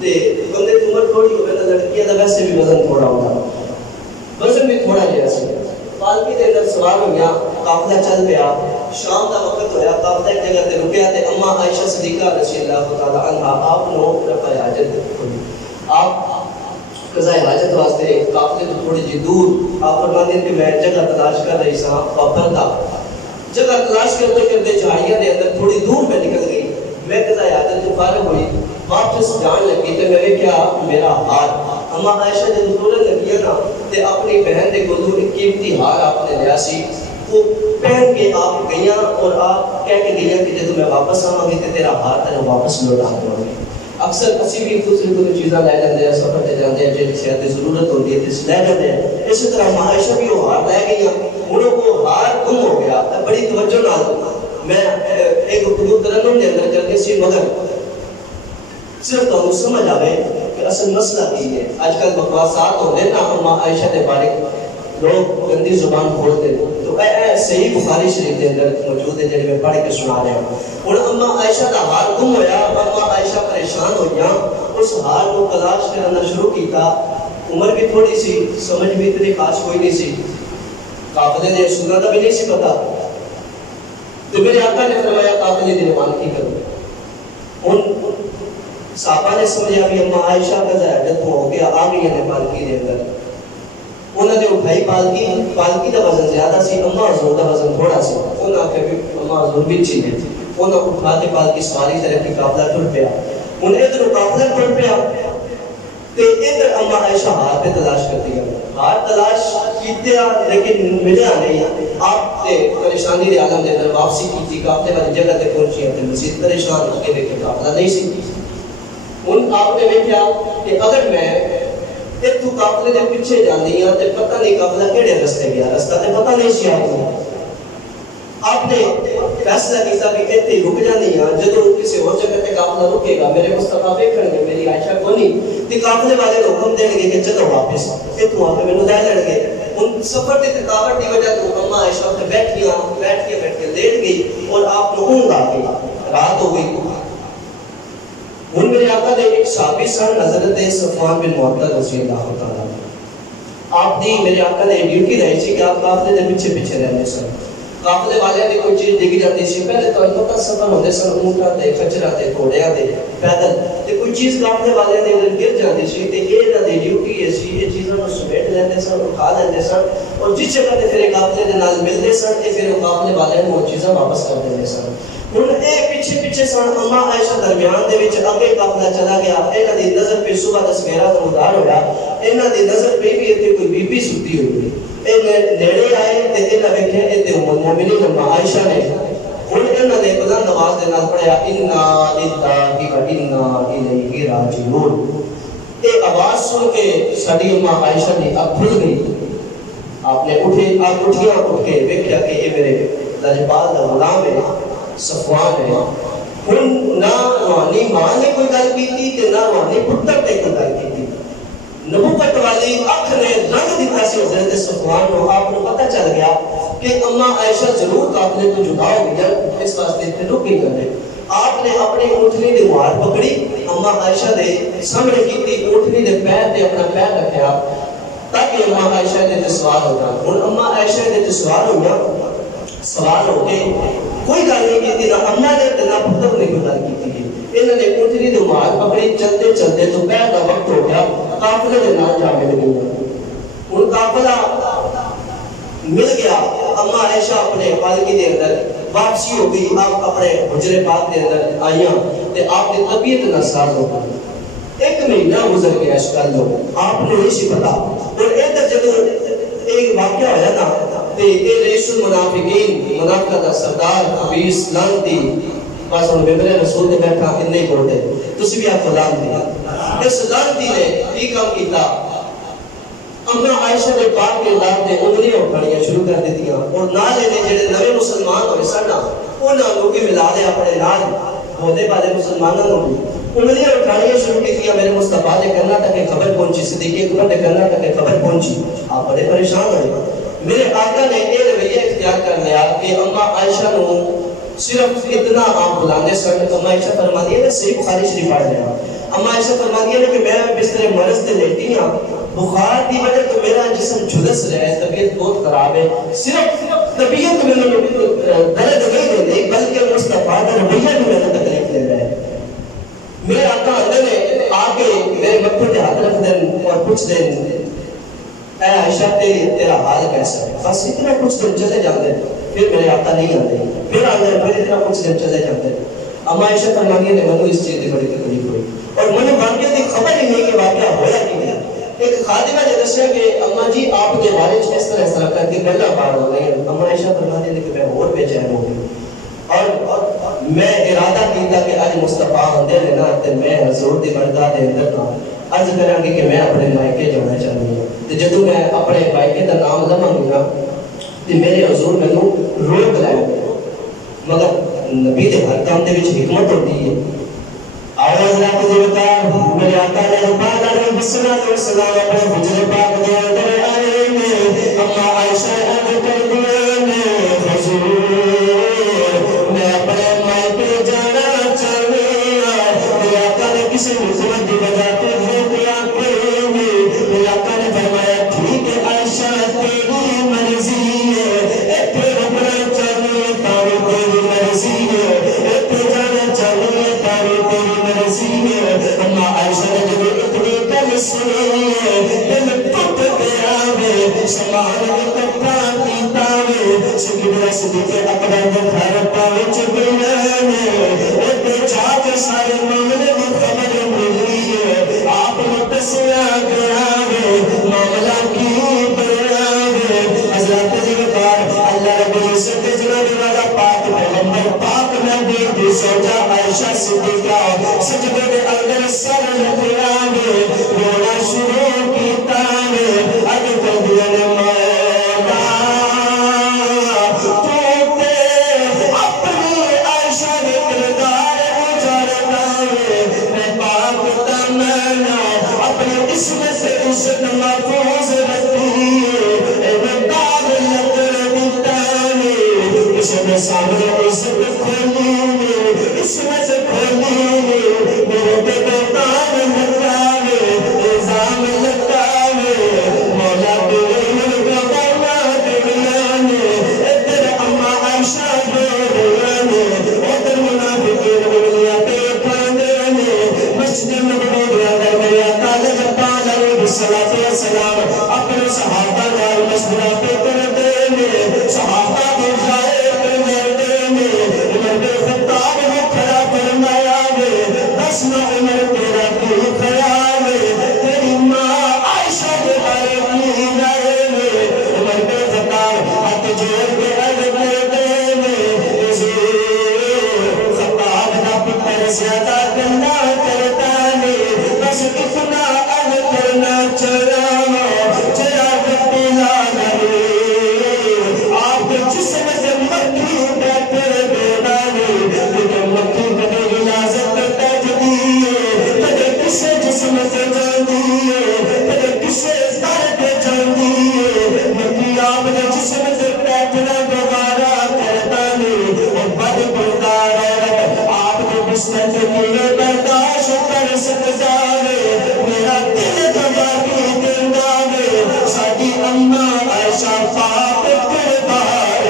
تے بندے کی عمر تھوڑی ہوئے نا لڑکیاں دا ویسے بھی وزن تھوڑا ہوتا وزن بھی تھوڑا جیا سی پالکی دے اندر سوار ہویا قافلہ چل پیا شام دا وقت ہویا قافلہ ایک جگہ تے رکیا تے اما عائشہ صدیقہ رضی اللہ تعالی عنہ آپ نو رفع حاجت ہوئی آپ قضاء حاجت واسطے قافلے تو تھوڑی جی دور آپ فرماتے کہ میں جگہ تلاش کر رہی سا واپر دا جگہ تلاش کرتے کرتے جھاڑیاں دے اندر تھوڑی دور پہ نکل گئی میں قضاء حاجت تو فارغ ہوئی واپس جان لگی تے میں کیا میرا ہاتھ اما عائشہ جب دورے لگیا نا تے اپنی بہن دے گلو ایک قیمتی ہار آپ نے لیا سی وہ پہن کے آپ گئیاں اور آپ کہہ کے گئیاں کہ جب میں واپس آؤں گی تے تیرا ہار تیرا واپس لوٹا دوں گی اکثر اسی بھی دوسری کوئی چیزاں لے جاندے ہیں سفر تے جاندے ہیں جہاں صحت کی ضرورت ہوتی ہے اس لے جاندے ہیں اسی طرح عائشہ بھی وہ ہار لے گئیاں انہوں کو ہار گم ہو گیا بڑی توجہ نہ میں ایک گفتگو ترنم کے اندر کرتے سی مگر صرف تو سمجھ آوے کہ اصل مسئلہ کی ہے آج کل بکواسات ہونے نا اما عائشہ دے بارے لوگ گندی زبان کھولتے تو اے صحیح بخاری شریف کے اندر موجود ہے جڑی میں پڑھ کے سنا رہا ہوں. ہن اما عائشہ دا حال گم ہویا, اما عائشہ پریشان ہوئیاں, اس حال کو تلاش کرنا شروع کیتا. عمر بھی تھوڑی سی, سمجھ بھی اتنی خاص کوئی نہیں سی, قافلے دے اصولوں کا بھی نہیں سی پتا. تو میرے آقا نے فرمایا قافلے دی روانگی کرو. ان صحابہ نے سمجھا بھی اما عائشہ کا زیادت ہو گیا, آ گئی ہے پالکی دے اندر. انہوں نے اٹھائی پالکی, پالکی کا وزن زیادہ سی, اما حضور کا وزن تھوڑا سی. انہوں نے آخر بھی اما حضور بھی چیزیں تھی. انہوں نے اٹھا کے پالکی سواری طرف کی قافلہ ٹر پیا. انہیں ادھر قافلہ ٹر پیا تے ادھر اما عائشہ ہاتھ پہ تلاش کرتی ہے. ہاتھ تلاش کیتے لیکن ملا نہیں. آپ نے پریشانی دے عالم دے اندر واپسی کی, قافلے والی جگہ تے پہنچی تے مزید پریشان ہو کے دیکھے قافلہ نہیں سی. ان آپ نے دیکھا کہ اگر میں تو قافلے دے پیچھے جاندی ہاں تے پتہ نہیں قافلہ کیڑے رستے گیا, رستہ تے پتہ نہیں سی آپ کو. آپ نے فیصلہ کیتا کہ اتنے رک جاندی ہاں, جدو کسی اور جگہ تے قافلہ رکے گا میرے مصطفیٰ دیکھیں گے میری عائشہ کو نہیں, تے قافلے والے حکم دیں گے کہ چلو واپس, تے وہاں پہ مینوں لے لڑ گئے. ان سفر کی تھکاوٹ کی وجہ تو اما عائشہ تے بیٹھ کے لیٹ گئی اور آپ کو اونگ آ گئی, رات ہو گئی. ان میرے آقا نے ایک صحابی سن حضرت صفوان بن معطل رضی اللہ تعالیٰ. آپ دی میرے آقا نے ڈیوٹی رہی تھی کہ آپ قافلے دے پیچھے رہنے سن. قافلے والے نے کوئی چیز ڈگ جاتی سی, پہلے تو پتہ سفر ہوندے سن اونٹاں تے کچرا تے گھوڑیاں تے پیدل, تے کوئی چیز قافلے والے نے اگر گر جاتی سی تے یہ انہاں دی ڈیوٹی ہے سی یہ چیزاں نوں سمیٹ لیندے سن, اٹھا لیندے سن, اور جس جگہ تے پھر قافلے دے نال ملدے سن تے پھر قافلے والے نے وہ چیزاں واپس کر دیندے سن. ہن اے پیچھے سن, اما عائشہ درمیان دے وچ اگے قافلہ چلا گیا. انہاں دی نظر پہ صبح دا سویرا نمودار ہویا, انہاں دی نظر پہ بھی تے کوئی بی بی ستی ہوئی. اے نیڑے آئے تے انہاں ویکھیا اے تے ام المؤمنین اما عائشہ نے. ہن انہاں نے بلند آواز دے نال پڑھیا انا للہ و انا الیہ راجعون. اے آواز سن کے ساڈی اما عائشہ نے اکھ کھل گئی. آپ نے اٹھ کے ویکھیا کہ اے میرے لجپال دا غلام ہے, صفوان ہے. ہن نہ روحانی ماں نے کوئی گل کی تے نہ روحانی پتر نے کوئی گل کی. نبوت والی اکھ نے رنگ دکھا سی حضرت صفوان کو. آپ کو پتہ چل گیا کہ اما عائشہ ضرور قافلے تو جدا ہو گئی, اس واسطے تے رک گئی کرے. آپ نے اپنی اونٹنی دی مہار پکڑی, اما عائشہ دے سامنے کی اونٹنی دے پیر تے اپنا پیر رکھیا تاکہ اما عائشہ دے سوار ہو جائے. ہن اما عائشہ دے سوار ہویا, سوال ہو کے کوئی گل نہیں کی, نہ اما نے تے نہ پتر نے کوئی گل کی. انہوں نے اونٹنی دی مہار پکڑی, چلتے تو پیر دا وقت ہو گیا, قافلے دے نال جا کے لگی. ہن قافلہ مل گیا, اما عائشہ اپنے پالکی دے اندر واپسی ہو گئی. آپ اپنے حجرے پاک دے اندر آئیاں تے آپ کی طبیعت ناساز ہو گئی. ایک مہینہ گزر گیا اس گل کو, آپ نے نہیں سی پتا. اور ادھر جدوں ایک واقعہ ہویا نا تے اے رئیس المنافقین, منافقہ دا سردار خبیث لعنتی, بس ہن ممبر رسول دے بیٹھا اننے ہی بولتے تسی بھی آپ لعنتی. اس لعنتی نے یہ کام کیتا, اما عائشہ نے پاک کے لات نے انگلیاں اٹھانیاں شروع کر دیتیاں, اور نال نے جڑے نوے مسلمان ہوئے سن انہاں نوں کی ملا دے اپنے نال ہونے والے مسلمانوں نوں انگلیاں اٹھانیاں شروع کیتیاں. میرے مصطفیٰ دے کنا تک خبر پہنچی, صدیق اکبر دے کنا تک خبر پہنچی. آپ بڑے پریشان ہوئے. میرے آقا نے یہ رویہ اختیار کر لیا کہ اما عائشہ نوں صرف اتنا آپ بلانے سن. اما عائشہ فرماتی ہے صحیح بخاری شریف پڑھ لیا. اما عائشہ فرماتی ہے کہ میں بستر مرض تے لیٹی ہاں, بخار دی وجہ تو میرا جسم جھلس رہا ہے, طبیعت بہت خراب ہے. صرف طبیعت میں درد نہیں دے بلکہ مصطفیٰ کا رویہ بھی میں تکلیف دے رہا ہے. میرے آقا اندر نے آ کے میرے متھے پہ ہاتھ رکھ دیں اور پوچھ دیں اے عائشہ تیرا حال کیسا ہے. بس اتنا کچھ دن چلے جاتے, پھر میرے آقا نہیں آتے, پھر آتے پھر اتنا کچھ دن چلے جاتے. اما عائشہ فرماتی ہے منو اس چیز کی بڑی تکلیف ہوئی, اور منو واقعہ کی خبر ہی نہیں کہ واقعہ ہوا کہ نہیں. ایک خادمہ نے دسیا کہ اما جی آپ کے بارے میں اس طرح کر کے گلا بار ہو گئی. اما عائشہ فرماتی ہے کہ میں اور بے چین ہو گئی, اور میں ارادہ کیتا کہ اج مصطفیٰ آندے نے نا تے میں حضور دی بارگاہ دے اندر نا عرض کراں گی کہ میں اپنے مائکے جانا چاہتی ہوں. تے جدوں میں اپنے مائکے دا نام لواں گی نا تے میرے حضور مینوں روک لائیں گے, مگر نبی دے ہر کام دے وچ حکمت ہوندی ہے. آواز لا کے دیتا میرے آقا نے پاک علیہ الصلوۃ والسلام اپنے حجرے پاک دے اندر آئے نے. اما عائشہ عرض کر دیا حضور میں اپنے مائکے جانا چاہوں گا آقا نے کسی مصیبت کی وجہ تجھے دیا کریں گے آقا نے فرمایا ٹھیک ہے عائشہ تیری مرضی ہے اتنے رکنا چاہوں تاری تیری مرضی ہے اتنے جانا چاہوں تاری تیری مرضی ہے اما عائشہ نے جب اتنی گل سنی ہے دل ٹوٹ گیا ہے سامان اکٹھا کیتا ہے سیدنا صدیق اکبر نے گھر پاوچ گیا ہے اتنے جا کے سارے معاملے کی خبر ملی ہے آپ متصلہ گیا ہے معاملہ کی بڑھا ہے حضرت ذکر اللہ رب العزت جناب والا پاک پیغمبر پاک نبی دی سوجا عائشہ صدیقہ سجدے کے اندر سر لگیا ہے رونا شروع کیتا ہے اج کبھی مولا تو اپنی عائشہ نے کردار اجارتا ہے میں پاک تمنا اپنے اسم سے عزت محفوظ رکھتی ہے میں داغ لگ دیتا ہے اس میں سامنے عزت کھولی اس میں سے کھولی میرے پہ داغ لگا ہے الزام لگا ہے مولا تیرے ملکہ مولا تیرے ادھر اما عائشہ دورے ادھر منافقین ملیا پہ کھاندے مسجد نبوی اندر میرا تاج جبال علیہ السلام اپنے صحابہ نال مسجد پہ کردے صحابہ کو جائے کردے عمر بن خطاب کو کھڑا فرمایا دس نہ عمر تیرا کی خیال تیری ماں عائشہ کے بارے کی رائے عمر بن خطاب ہاتھ جوڑ کے عرض دے خطاب نہ پتر زیادہ گندا کرتا ہے بس اتنا عرض کرنا چرا بٹی لانا آپ کے جسم سے مکھی بیٹھے بینا لیکن مکھی کبھی اجازت تجدی ہے کبھی کسے جسم سے جاندی ہے کبھی کسے سر پہ جاندی ہے مکھی آپ نے جسم سے بیٹھنا دوبارہ کرتا نہیں اور بد بردار آپ کے بستر کے لیے برداشت کر سکتا ہے میرا دل دبا کے دینا ہے ساڈی اماں عائشہ پاک کردار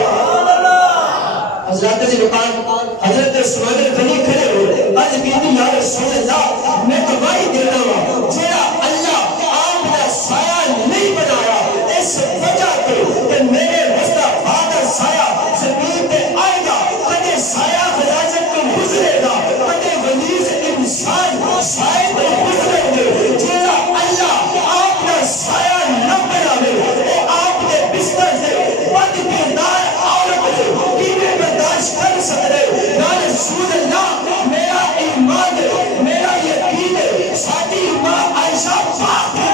حضرت ذوالفقار حضرت عثمان غنی کھڑے ہوئے آج کہتی یا رسول اللہ میں گواہی دیتا ہوں جیڑا اللہ آپ کا سایہ نہیں بنایا اس وجہ پہ کہ میرے مصطفیٰ کا سایہ زمین پہ آئے گا کدے سایہ غلازت کو گزرے گا کدے ولیز انسان سایہ کو گزرے گے جیڑا اللہ آپ کا سایہ نہ بناوے وہ آپ کے بستر سے بد کردار عورت کیویں برداشت کر سکتے یا رسول اللہ میرا ایمان ہے میرا یقین ہے ساتھی ماں عائشہ پاک ہے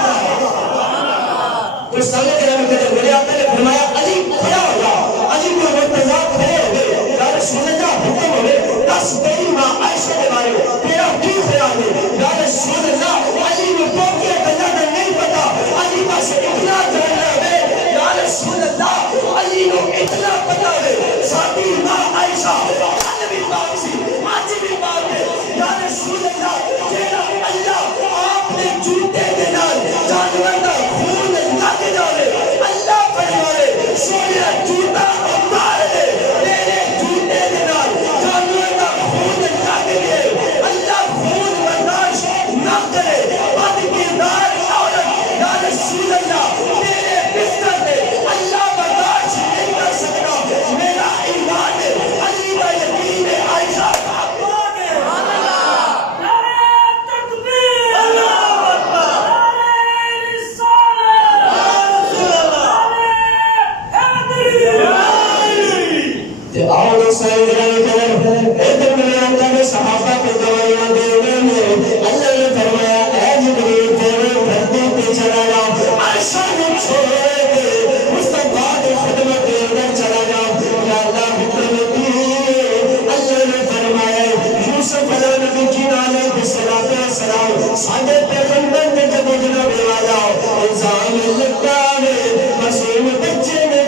کچھ سامنے کرنے میں میرے آقا نے فرمایا علی کھڑا ہو جا علی کو مرتضیٰ کھڑے ہو گئے یا رسول اللہ حکم ہوئے دس تیری ماں عائشہ کے بارے تیرا کی خیال ہے یا رسول اللہ علی کو تو کیا گلا نہیں پتا علی کا سے اتنا جاننا ہے یا رسول اللہ علی کو اتنا پتا ہے ساتھی ماں عائشہ کل بھی پاک سی آج بھی پاک ہے یا رسول اللہ تیرا اللہ آپ نے جوتے کے نال جانور کا خون لگ جاوے اللہ فرمائے سویا جوتا اتار دے تیرے جوتے کے نال جانور کا خون لگ گئے اللہ خون برداشت نہ کرے بد کردار عورت یا رسول اللہ تیرے بستر پہ اللہ برداشت نہیں کر سکتا میرا ایمان ہے علی کا یقین ہے عائشہ آؤ سائنگران کریں ادھر میں آتا میں صحابہ کو دوائیاں دینے میں اللہ نے فرمایا اے جبریل تیرے دھرتی پہ چلا جاؤ عائشہ نے چھوڑے گے مصطفیٰ کی خدمت کے اندر چلا جاؤ یا اللہ حکم دیئے اللہ نے فرمایا یوسف علیہ نبی جین علیہ السلام سادے پیغمبر نے جب جناب والا الزام لگا ہے مسئول بچے میں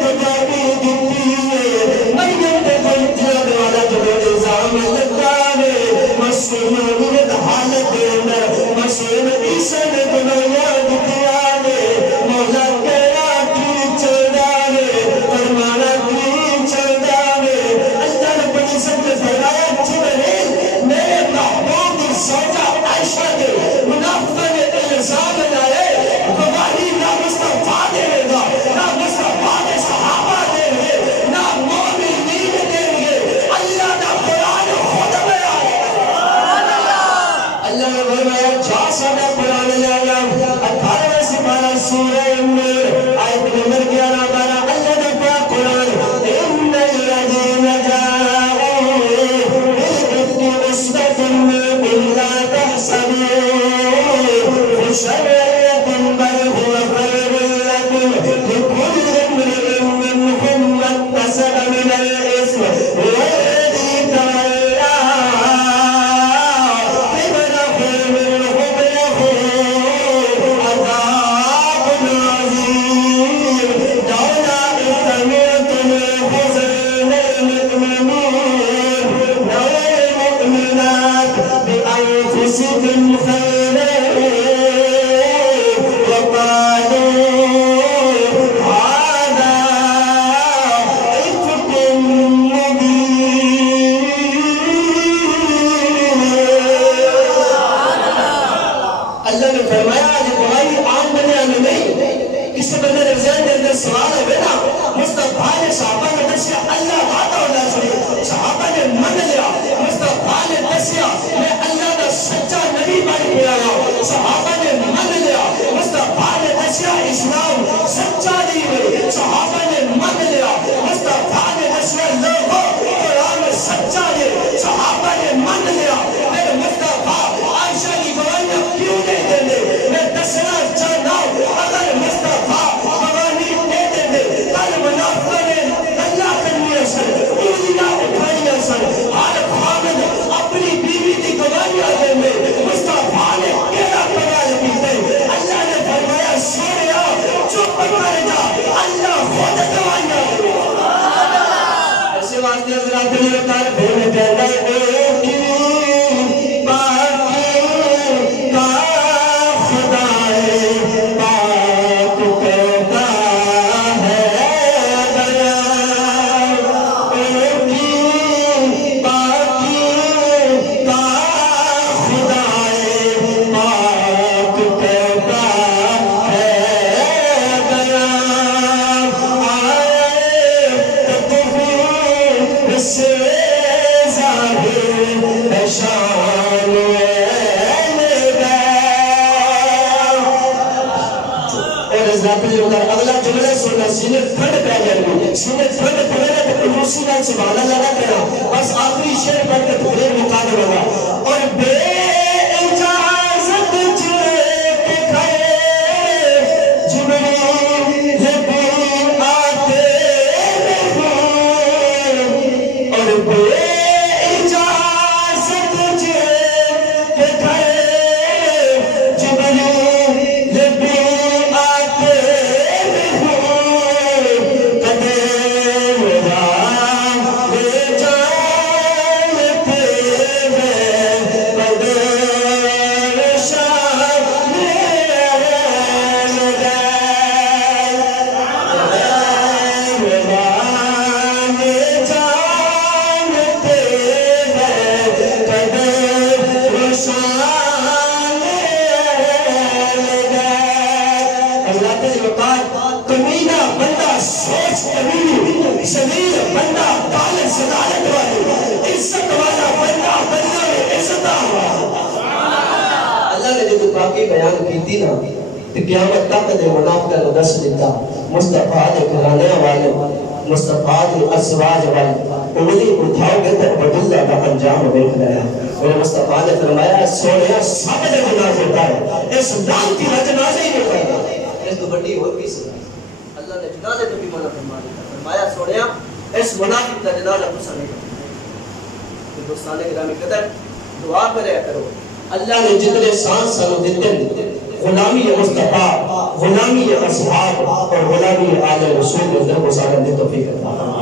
اگلا جملہ سننا سینے پھڑ پہ جائے سینے پھڑ پڑھنے تو روسی نال سبحان اللہ نہ کرنا بس آخری شعر پڑھ کے پورے مقابل ہوگا اور بے اجازت چلے گئے جبریل بھی آتے رہے اور بے اجازت چلے گئے جبریل بھی باقی بیان کیتی نا کہ قیامت تک دے منافقہ نو دس دیتا مصطفیٰ دے گھرانے والے مصطفیٰ دے ازواج والے انگلی اٹھاؤ گے تو عبداللہ کا انجام دیکھ لیا میرے مصطفیٰ نے فرمایا سوڑیا سب دے گناہ ہوتا ہے اس لان کی جنازہ ہی نہیں کرتا اس تو بڑی اور بھی سنا اللہ نے جنازے تو بھی منع فرمایا سوڑیا اس منافق کا جنازہ کچھ نہیں کرتا دوستانے گرامی قدر دعا کرے کرو اللہ نے جتنے سانس سنو دیتے غلامی مصطفیٰ غلامی اصحاب اور غلامی آل رسول نے ذرا کو سالن دے توفیق کرتا